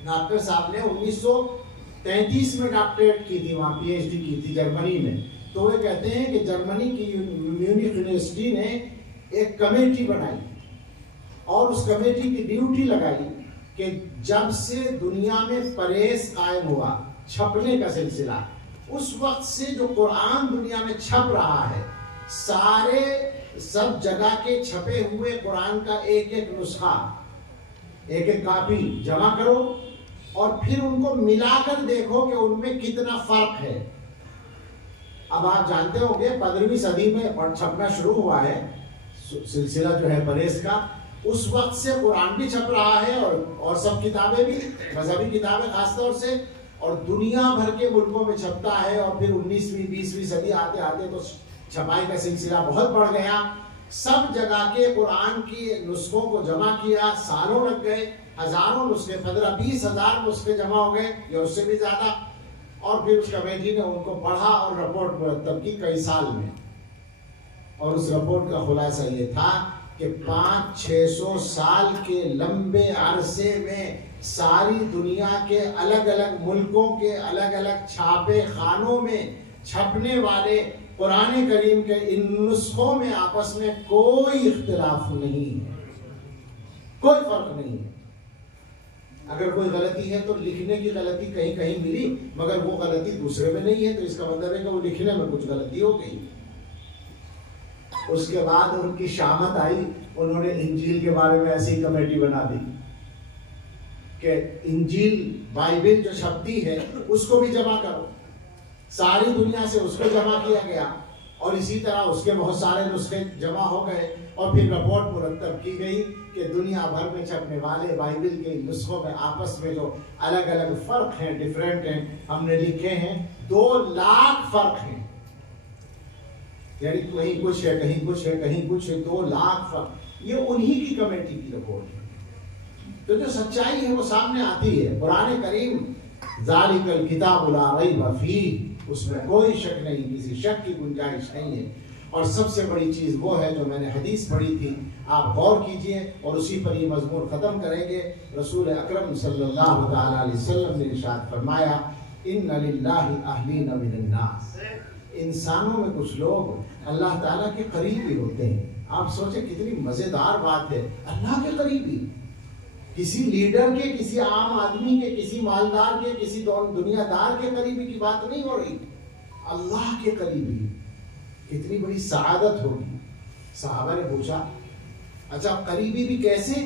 ڈاکٹر صاحب نے 1933 میں ڈاکٹریٹ کی تھی, وہاں پی ایچ ڈی کی تھی جرمنی میں. تو وہ کہتے ہیں کہ جرمنی کی میونخ یونیورسٹی نے ایک کمیٹی بنائی اور اس کمیٹی کی ڈیوٹی لگائی کہ جب سے دنیا میں پرہیز قائم ہوا, چھپنے کا سلسلہ, اس وقت سے جو قرآن دنیا میں چھپ رہا ہے, سب جگہ کے چھپے ہوئے قرآن کا ایک ایک نسخہ, ایک ایک کاپی جمع کرو اور پھر ان کو ملا کر دیکھو کہ ان میں کتنا فرق ہے. اب آپ جانتے ہوں گے 15ویں صدی میں چھپنا شروع ہوا ہے سلسلہ جو ہے پرہیز کا. اس وقت سے قرآن بھی چھپ رہا ہے اور سب کتابیں بھی, مذہبی کتابیں خاص طور سے, اور دنیا بھر کے ملکوں میں چھپتا ہے. اور پھر 19ویں 20ویں صدی آتے آتے تو چھپائی کا سلسلہ بہت بڑھ گیا. سب جگہ کے قرآن کی نسخوں کو جمع کیا, سالوں لگ گئے, ہزاروں نسخے, 15-20 ہزار نسخے جمع ہو گئے یا اس سے بھی زیادہ. اور پھر اس کمیٹی نے ان کو پڑھا اور رپورٹ مرتب کی کئی سال میں. اور اس رپورٹ کا خلاصہ یہ تھا کہ 500-600 سال کے لمبے عرصے میں ساری دنیا کے الگ الگ ملکوں کے الگ الگ چھاپے خانوں میں چھپنے والے قرآن کریم کے ان نسخوں میں آپس میں کوئی اختلاف نہیں ہے, کوئی فرق نہیں ہے. اگر کوئی غلطی ہے تو لکھنے کی غلطی کہیں کہیں ملی, مگر وہ غلطی دوسرے میں نہیں ہے, تو اس کا مطلب ہے کہ وہ لکھنے میں کچھ غلطی ہو گئی. اس کے بعد ان کی شامت آئی, انہوں نے انجیل کے بارے میں ایسی کمیٹی بنا دی کہ انجیل بائبل جو چھپتی ہے اس کو بھی جمع کرو. ساری دنیا سے اس کو جمع کیا گیا اور اسی طرح اس کے بہت سارے نسخے جمع ہو گئے. اور پھر رپورٹ مرتب کی گئی کہ دنیا بھر میں چھپنے والے بائبل کے نسخوں میں آپس میں جو الگ الگ فرق ہیں, ڈیفرنٹ ہیں, ہم نے لکھے ہیں 2 لاکھ فرق ہیں. یعنی کہیں کچھ ہے, کہیں کچھ ہے, کہیں کچھ ہے, 2 لاکھ فرق. یہ انہی کی کمیٹی کی رپورٹ ہے. تو جو سچائی ہے وہ سامنے آتی ہے. قرآن کریم ذالک الکتاب لا ریب فیہ, اس میں کوئی شک نہیں, کسی شک کی گنجائش نہیں ہے. اور سب سے بڑی چیز وہ ہے جو میں نے حدیث پڑھی تھی, آپ غور کیجئے اور اسی پر یہ مضمون ختم کریں گے. رسول اکرم صلی اللہ تعالی علیہ وسلم نے ارشاد فرمایا, ان للہ اہلین من الناس, انسانوں میں کچھ لوگ اللہ تعالیٰ کے قریبی ہوتے ہیں. آپ سوچیں کتنی مزیدار بات ہے, اللہ کے قریبی. کسی لیڈر کے, کسی عام آدمی کے, کسی مالدار کے, کسی دنیا دار کے قریبی کی بات نہیں ہو رہی, اللہ کے قریبی. کتنی بڑی سعادت ہوگی. صحابہ نے پوچھا اچھا قریبی بھی کیسے؟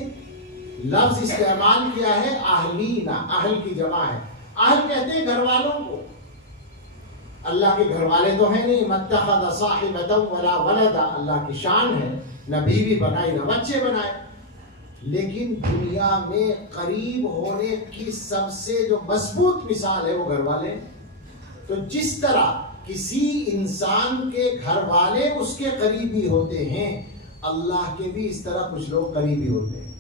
لفظ استعمال کیا ہے اہلینا, اہل کی جمع ہے. اہل کہتے ہیں گھر والوں کو. اللہ کے گھر والے تو ہیں نہیں. متخذ صاحبۃ ولا ولدا, اللہ کی شان ہے, نہ بیوی بنائی نہ بچے بنائے. لیکن دنیا میں قریب ہونے کی سب سے جو مضبوط مثال ہے وہ گھر والے. تو جس طرح کسی انسان کے گھر والے اس کے قریبی ہوتے ہیں, اللہ کے بھی اس طرح کچھ لوگ قریبی ہوتے ہیں.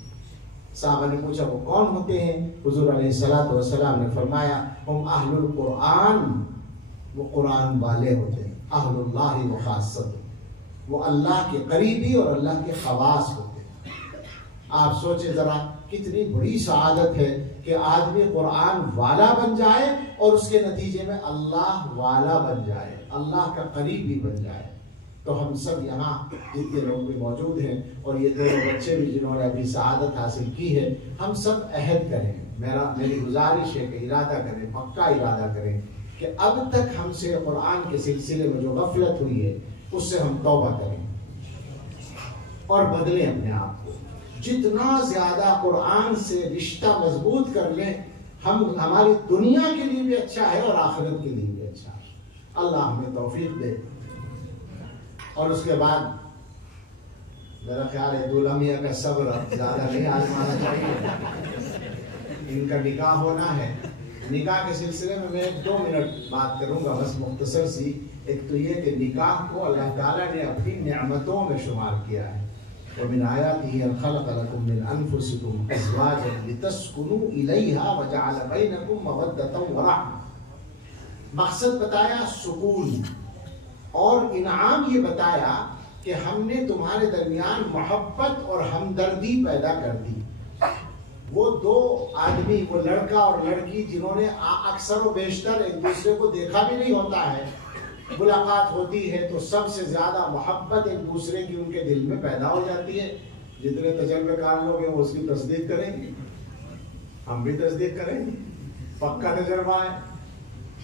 صحابہ نے پوچھا وہ کون ہوتے ہیں؟ حضور علیہ الصلوۃ والسلام نے فرمایا ہم اہل القرآن, وہ قرآن والے ہوتے ہیں. اہل اللہ و خاصت, وہ اللہ کے قریبی اور اللہ کے خواص ہوتے ہیں. آپ سوچیں ذرا کتنی بڑی سعادت ہے کہ آدمی قرآن والا بن جائے اور اس کے نتیجے میں اللہ والا بن جائے, اللہ کا قریبی بن جائے. تو ہم سب یہاں جتنے لوگ بھی موجود ہیں اور یہ دونوں بچے بھی جنہوں نے ابھی سعادت حاصل کی ہے, ہم سب عہد کریں, میری گزارش ہے کہ ارادہ کریں, پکا ارادہ کریں کہ اب تک ہم سے قرآن کے سلسلے میں جو غفلت ہوئی ہے اس سے ہم توبہ کریں اور بدلیں اپنے آپ کو. جتنا زیادہ قرآن سے رشتہ مضبوط کر لیں, ہماری دنیا کے لیے بھی اچھا ہے اور آخرت کے لیے بھی اچھا ہے. اللہ ہمیں توفیق دے. اور اس کے بعد میرا خیال ہے دولہا میاں کا صبر زیادہ نہیں آزمانا چاہیے. ان کا نکاح ہونا ہے. نکاح کے سلسلے میں میں 2 منٹ بات کروں گا بس مختصر سی. ایک تو یہ کہ نکاح کو اللہ تعالیٰ نے اپنی نعمتوں میں شمار کیا ہے. وَمِنْ آيَاتِهِ أَنْ خَلَقَ لَكُم مِّنْ أَنفُسِكُمْ أَزْوَاجًا لِتَسْكُنُوا إِلَيْهَا وَجَعَلَ بَيْنَكُم مَّوَدَّةً وَرَحْمَةً. مقصد بتایا سکون, اور انعام یہ بتایا کہ ہم نے تمہارے درمیان محبت اور ہمدردی پیدا کر دی. وہ دو آدمی، وہ لڑکا اور لڑکی، جنہوں نے اکثر و بیشتر ایک دوسرے کو دیکھا بھی نہیں ہوتا ہے، ملاقات ہوتی ہے تو سب سے زیادہ محبت ایک دوسرے کی ان کے دل میں پیدا ہو جاتی ہے. جتنے تجربے کار لوگ ہیں وہ اس کی تصدیق کریں گے، ہم بھی تصدیق کریں گے. پکا تجربہ ہے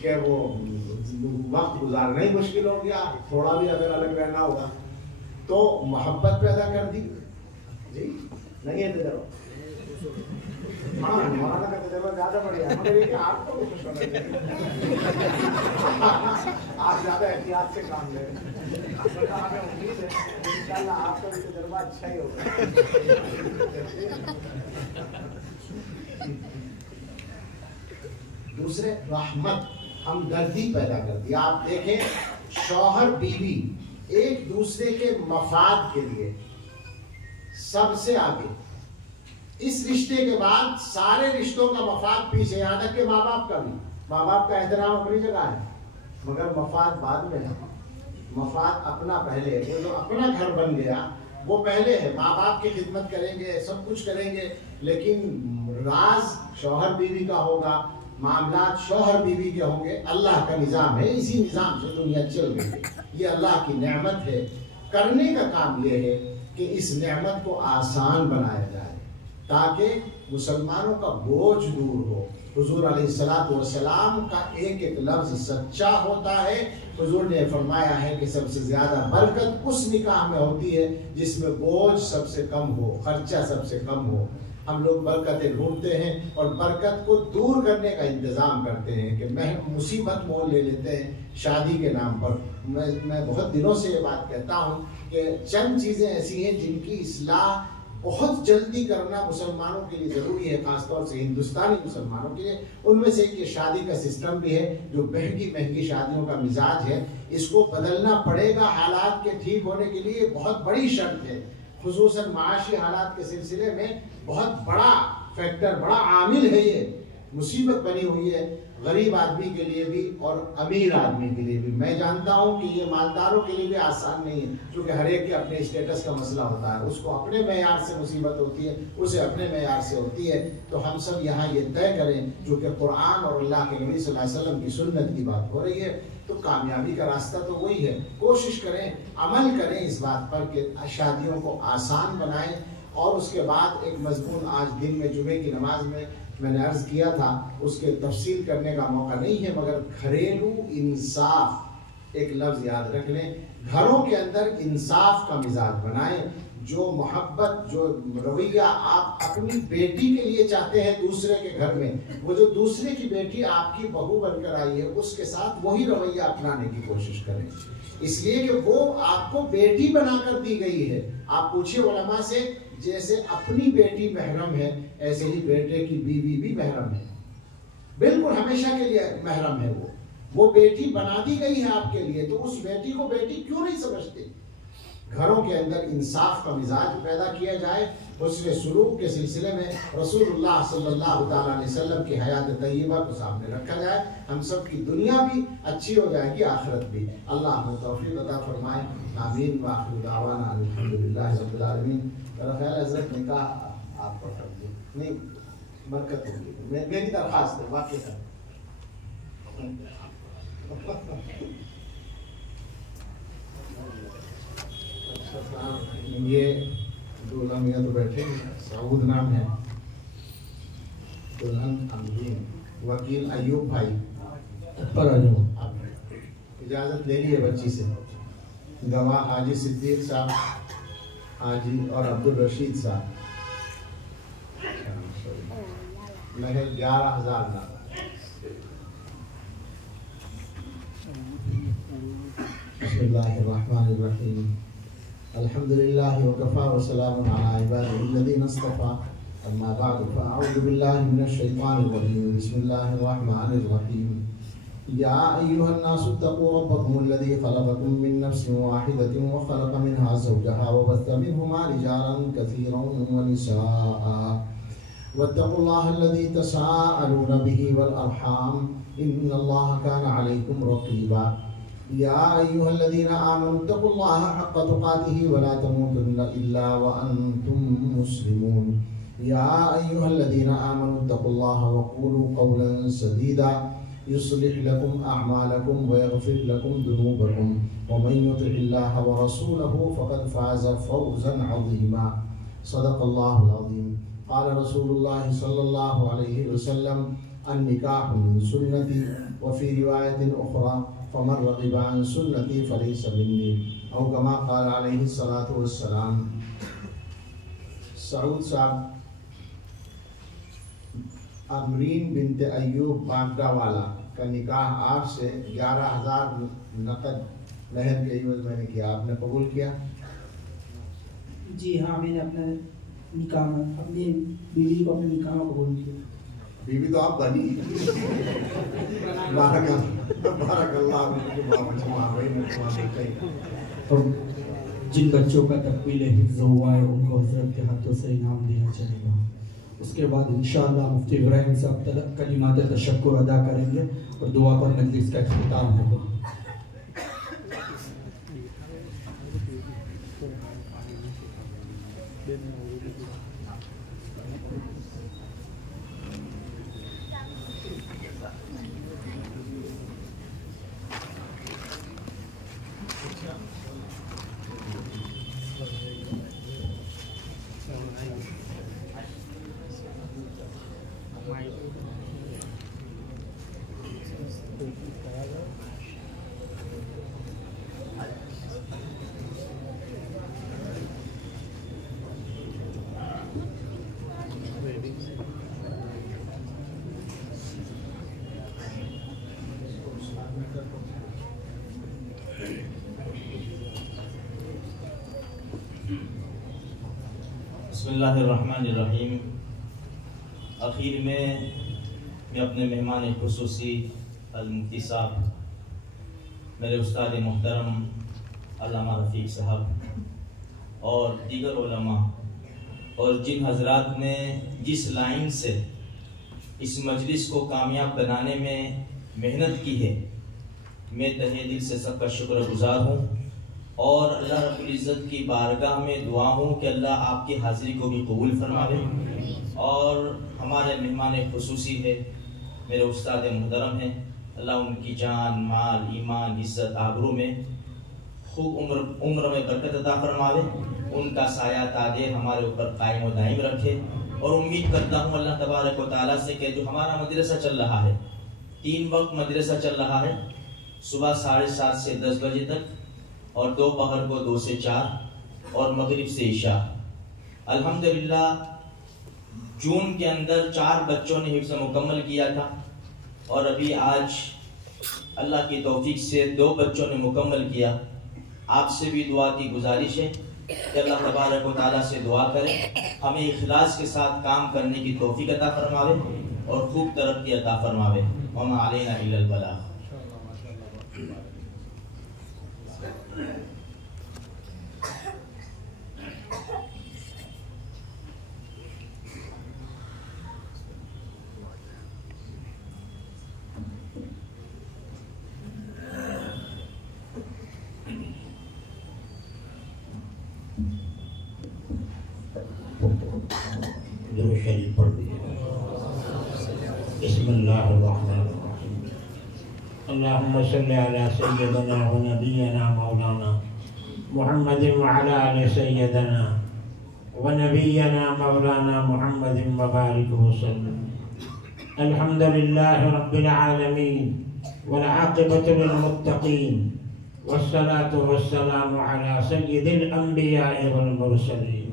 کہ وہ وقت گزارنا ہی مشکل ہو گیا، تھوڑا بھی اگر الگ رہنا ہوگا تو محبت پیدا کر دی. جی نہیں ہے تجربہ؟ ہاں مولانا کا تجربہ زیادہ بڑھیا ہے، مگر یہ کہ آپ کو خوش ہونا چاہیے، آپ زیادہ احتیاط سے کام لیں. ہمیں امید ہے انشاءاللہ آپ کا بھی تجربہ اچھا ہی ہوگا. دوسرے رحمت، ہمدردی پیدا کر دی. آپ دیکھیں شوہر بیوی ایک دوسرے کے مفاد کے لیے سب سے آگے. اس رشتے کے بعد سارے رشتوں کا مفاد پیچھے، یہاں تک کہ ماں باپ کا بھی. ماں باپ کا احترام اپنی جگہ ہے مگر مفاد بعد میں ہے. مفاد اپنا پہلے ہے. جو اپنا گھر بن گیا وہ پہلے ہے. ماں باپ کی خدمت کریں گے، سب کچھ کریں گے، لیکن راز شوہر بیوی کا ہوگا، معاملات شوہر بیوی کے ہوں گے. اللہ کا نظام ہے، اسی نظام سے دنیا چل رہی ہے. یہ اللہ کی نعمت ہے. کرنے کا کام یہ ہے کہ اس نعمت کو آسان بنایا جائے تاکہ مسلمانوں کا بوجھ دور ہو. حضور علیہ السلام کا ایک ایک لفظ سچا ہوتا ہے. حضور نے فرمایا ہے کہ سب سے زیادہ برکت اس نکاح میں ہوتی ہے جس میں بوجھ سب سے کم ہو، خرچہ سب سے کم ہو. ہم لوگ برکتیں ڈھونڈتے ہیں اور برکت کو دور کرنے کا انتظام کرتے ہیں کہ میں مصیبت مول لے لیتے ہیں شادی کے نام پر. میں بہت دنوں سے یہ بات کہتا ہوں کہ چند چیزیں ایسی ہیں جن کی اصلاح بہت جلدی کرنا مسلمانوں کے لیے ضروری ہے، خاص طور سے ہندوستانی مسلمانوں کے لیے. ان میں سے ایک یہ شادی کا سسٹم بھی ہے جو مہنگی شادیوں کا مزاج ہے. اس کو بدلنا پڑے گا. حالات کے ٹھیک ہونے کے لیے بہت بڑی شرط ہے. خصوصاً معاشی حالات کے سلسلے میں بہت بڑا فیکٹر، بڑا عامل ہے. یہ مصیبت بنی ہوئی ہے غریب آدمی کے لیے بھی اور امیر آدمی کے لیے بھی. میں جانتا ہوں کہ یہ مالداروں کے لیے بھی آسان نہیں ہے کیونکہ ہر ایک کے اپنے اسٹیٹس کا مسئلہ ہوتا ہے. اس کو اپنے معیار سے مصیبت ہوتی ہے، اسے اپنے معیار سے ہوتی ہے. تو ہم سب یہاں یہ طے کریں جو کہ قرآن اور اللہ کے نبی صلی اللہ علیہ وسلم کی سنت کی بات ہو رہی ہے تو کامیابی کا راستہ تو وہی ہے. کوشش کریں، عمل کریں اس بات پر کہ شادیوں کو آسان بنائیں. اور اس کے بعد ایک مضمون آج دن میں جمعے کی نماز میں نے عرض کیا تھا، اس کے تفصیل کرنے کا موقع نہیں ہے مگر گھریلو انصاف ایک لفظ یاد رکھ لیں. گھروں کے اندر انصاف کا مزاج بنائیں. جو محبت، جو رویہ آپ اپنی بیٹی کے لیے چاہتے ہیں دوسرے کے گھر میں، وہ جو دوسرے کی بیٹی آپ کی بہو بن کر آئی ہے اس کے ساتھ وہی رویہ اپنانے کی کوشش کریں. اس لیے کہ وہ آپ کو بیٹی بنا کر دی گئی ہے. آپ پوچھیں علماء سے، جیسے اپنی بیٹی محرم ہے ایسے ہی بیٹے کی بیوی بھی محرم ہے، بالکل ہمیشہ کے لیے محرم ہے. وہ بیٹی بنا دی گئی ہے آپ کے لیے، تو اس بیٹی کو بیٹی کیوں نہیں سمجھتے؟ گھروں کے اندر انصاف کا مزاج پیدا کیا جائے. حسن سلوک کے سلسلے میں رسول اللہ صلی اللہ تعالیٰ علیہ وسلم کی حیات طیبہ کو سامنے رکھا جائے. ہم سب کی دنیا بھی اچھی ہو جائے گی، آخرت بھی. اللہ ہمیں توفیق عطا فرمائے. آمین. وآخر دعوانا الحمدللہ رب العالمین. میرا خیال حضرت نکاح آپ پڑھ سکتے نہیں، برکت ہوگی. میری درخواست ہے واقعی ہے. یہ دولہا میاں تو بیٹھے ہیں، سعود نام ہے، دلہن امین، وکیل ایوب بھائی پر آ جاؤ. اجازت لے لی ہے بچی سے. گواہ حاجی صدیق صاحب، حاجی اور عبدالرشید صاحب. مہر 11,000 نام. بسم اللہ الرحمن الرحیم. الحمدللہ وکفا وسلام علی عبادہ الذین اصطفیٰ. اما بعد فاعوذ باللہ من الشیطان الرجیم. بسم اللہ الرحمن الرحیم. یا ایہا الناس اتقوا ربکم الذی خلقکم من نفس واحدۃ وخلق منها زوجها وبث منہما رجالا کثیرا ونساء واتقوا اللہ الذی تساءلون به والارحام ان اللہ کان علیکم رقیبا. یا ایھا الذین آمنوا اتقوا اللہ حق تقاته ولا تموتن الا وانتم مسلمون یا ایھا الذین آمنوا اتقوا اللہ وقولوا قولا سدیدا يصلح لكم أعمالكم ويغفر لكم ذنوبكم ومن يطع الله ورسوله فقد فاز فوزا عظيما صدق الله العظيم قال رسول الله صلى الله عليه وسلم النكاح من سنتي وفي رواية أخرى فمن رغب عن سنتي فليس مني أو كما قال عليه الصلاة والسلام. سعود صاحب امرین بنت ایوب باگڑا والا کا نکاح آپ سے 11,000 نقد مہر کے عوض میں نے کیا. آپ نے قبول کیا؟ جی ہاں، میں نے اپنا نکاح اپنی بیوی کو اپنے نکاح میں قبول کیا. بیوی تو آپ بنی. بارک اللہ. اور جن بچوں کا تکمیل حفظ ہوا ہے ان کو حضرت کے ہاتھوں سے انعام دیا جائے گا. اس کے بعد انشاءاللہ مفتی ابراہیم صاحب کلمات تشکر ادا کریں گے اور دعا پر مجلس کا اختتام ہوگا. بسم اللہ الرحمن الرحیم. آخر میں اپنے مہمان خصوصی المفتی صاحب، میرے استاد محترم علامہ رفیق صاحب اور دیگر علماء اور جن حضرات نے جس لائن سے اس مجلس کو کامیاب بنانے میں محنت کی ہے، میں تہہ دل سے سب کا شکر گزار ہوں اور اللہ رب العزت کی بارگاہ میں دعا ہوں کہ اللہ آپ کی حاضری کو بھی قبول فرمائے. اور ہمارے مہمان خصوصی ہے، میرے استاد محترم ہیں، اللہ ان کی جان، مال، ایمان، عزت، آبرو میں خوب عمر میں برکت عطا فرماوے، ان کا سایہ تاج ہمارے اوپر قائم و دائم رکھے. اور امید کرتا ہوں اللہ تبارک و تعالیٰ سے کہ جو ہمارا مدرسہ چل رہا ہے، 3 وقت مدرسہ چل رہا ہے، صبح 7:30 سے 10 بجے تک اور دوپہر کو 2 سے 4 اور مغرب سے عشاء. الحمدللہ جون کے اندر 4 بچوں نے حفظ مکمل کیا تھا اور ابھی آج اللہ کی توفیق سے 2 بچوں نے مکمل کیا. آپ سے بھی دعا کی گزارش ہے کہ اللہ تبارک و تعالیٰ سے دعا کریں ہمیں اخلاص کے ساتھ کام کرنے کی توفیق عطا فرماوے اور خوب ترقی عطا فرماوے. وما علینا الا البلاغ. شریف پڑھ دیجیے. بسم اللہ الرحمن الرحیم. اللہم صلی علی سیدنا و نبینا مولانا محمد وعلی آل سیدنا و نبینا مولانا محمد وبارک وسلم. الحمدللہ رب العالمین والعاقبۃ للمتقین والصلاة والسلام علی سید الانبیاء والمرسلین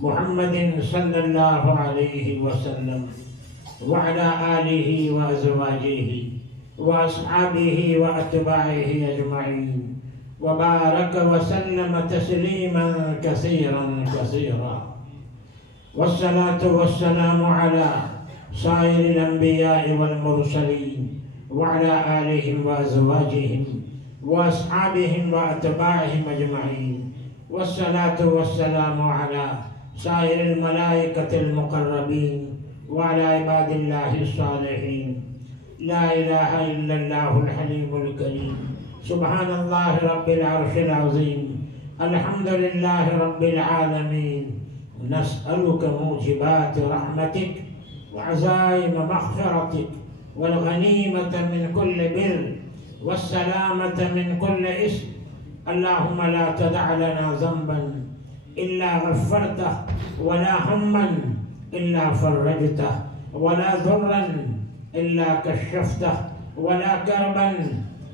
محمد صلی اللہ علیہ وسلم وعلى آلہ وازواجہ واصحابہ واتباعہ اجمعین وبارک وسلم تسلیما کثیرا کثیرا. والصلاة والسلام علی سائر الانبیاء والمرسلین وعلى آلہم وازواجہم واصحابہم واتباعہم اجمعین. والصلاة والسلام علی سائر الملائکۃ المقربین وعلى عباد اللہ الصالحین. لا الہ الا اللہ الحلیم الکریم سبحان اللہ رب العرش العظیم الحمد للہ رب العالمین نسألك موجبات رحمتك وعزائم مغفرتك والغنیمة من كل بر والسلامة من كل اسم اللهم لا تدع لنا ذنبا إلا غفرته ولا هما إلا فرجته ولا ضرا إلا كشفته ولا كربا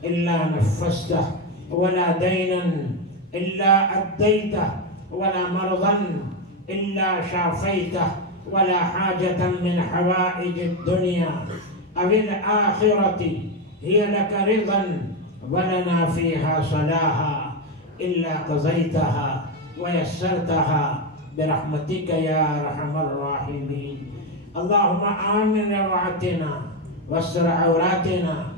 إلا نفسته ولا دينا إلا أديته ولا مرضا إلا شافيته ولا حاجة من حوائج الدنيا أو الآخرة هي لك رضا ولنا فيها صلاحا إلا قضيتها ويسرتها برحمتك يا أرحم الراحمين اللهم آمن روعتنا واستر عوراتنا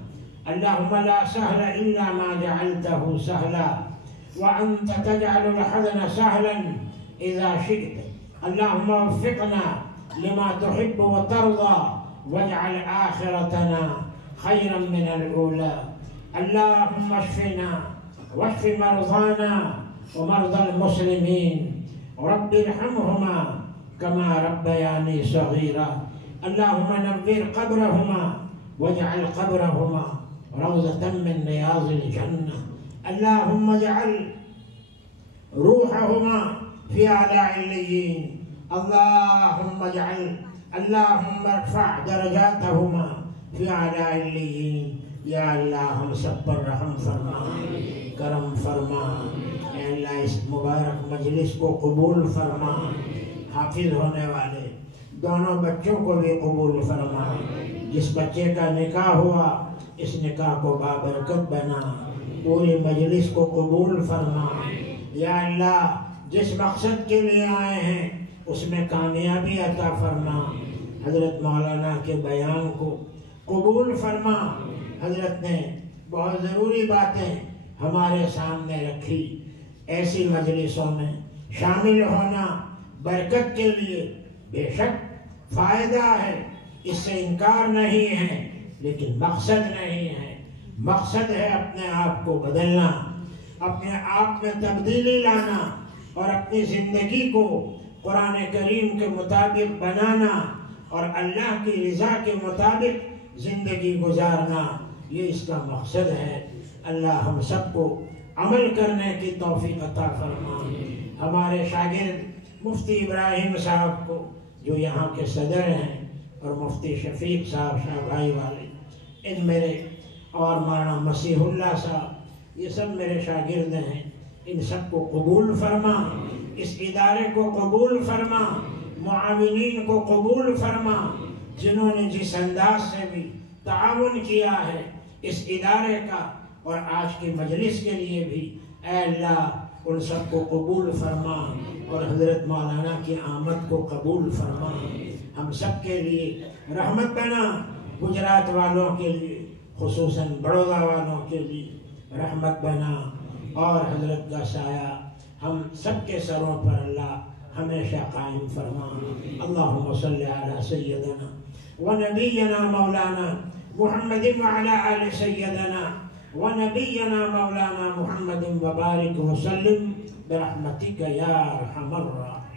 اللهم لا سهل إلا ما جعلته سهلا وأنت تجعل الحزن سهلا إذا شئت اللهم وفقنا لما تحب وترضى واجعل آخرتنا خيرا من الأولى اللهم اشفنا واشف مرضانا ومرضى المسلمين رب ارحمهما كما ربياني صغيرا اللهم نور قبرهما واجعل قبرهما روضة من رياض الجنة اللهم اجعل روحهما في أعلى عليين اللهم ارفع درجاتهما في أعلى عليين یا اللہ ہم سب پر رحم فرما کرم فرما اے اللہ اس مبارک مجلس کو قبول فرما حافظ ہونے والے دونوں بچوں کو بھی قبول فرما جس بچے کا نکاح ہوا اس نکاح کو بابرکت بنا پوری مجلس کو قبول فرما یا اللہ جس مقصد کے لیے آئے ہیں اس میں کامیابی عطا فرما حضرت مولانا کے بیان کو قبول فرما حضرت نے بہت ضروری باتیں ہمارے سامنے رکھی ایسی مجلسوں میں شامل ہونا برکت کے لیے بے شک فائدہ ہے اس سے انکار نہیں ہے لیکن مقصد نہیں ہے مقصد ہے اپنے آپ کو بدلنا اپنے آپ میں تبدیلی لانا اور اپنی زندگی کو قرآن کریم کے مطابق بنانا اور اللہ کی رضا کے مطابق زندگی گزارنا یہ اس کا مقصد ہے اللہ ہم سب کو عمل کرنے کی توفیق عطا فرما ہمارے شاگرد مفتی ابراہیم صاحب کو جو یہاں کے صدر ہیں اور مفتی شفیق صاحب شاہ بھائی والے ان میرے اور مولانا مسیح اللہ صاحب یہ سب میرے شاگرد ہیں ان سب کو قبول فرما اس ادارے کو قبول فرما معاونین کو قبول فرما جنہوں نے جس انداز سے بھی تعاون کیا ہے اس ادارے کا اور آج کی مجلس کے لیے بھی اے اللہ ان سب کو قبول فرما اور حضرت مولانا کی آمد کو قبول فرما ہم سب کے لیے رحمت بنا گجرات والوں کے لیے خصوصاً بڑودہ والوں کے لیے رحمت بنا اور حضرت کا سایہ ہم سب کے سروں پر اللہ ہمیشہ قائم فرما اللہم صلی علی سیدنا ونبینا مولانا محمد وعلى آل سيدنا ونبينا مولانا محمد وبارك وسلم برحمتك يا أرحم الراحمين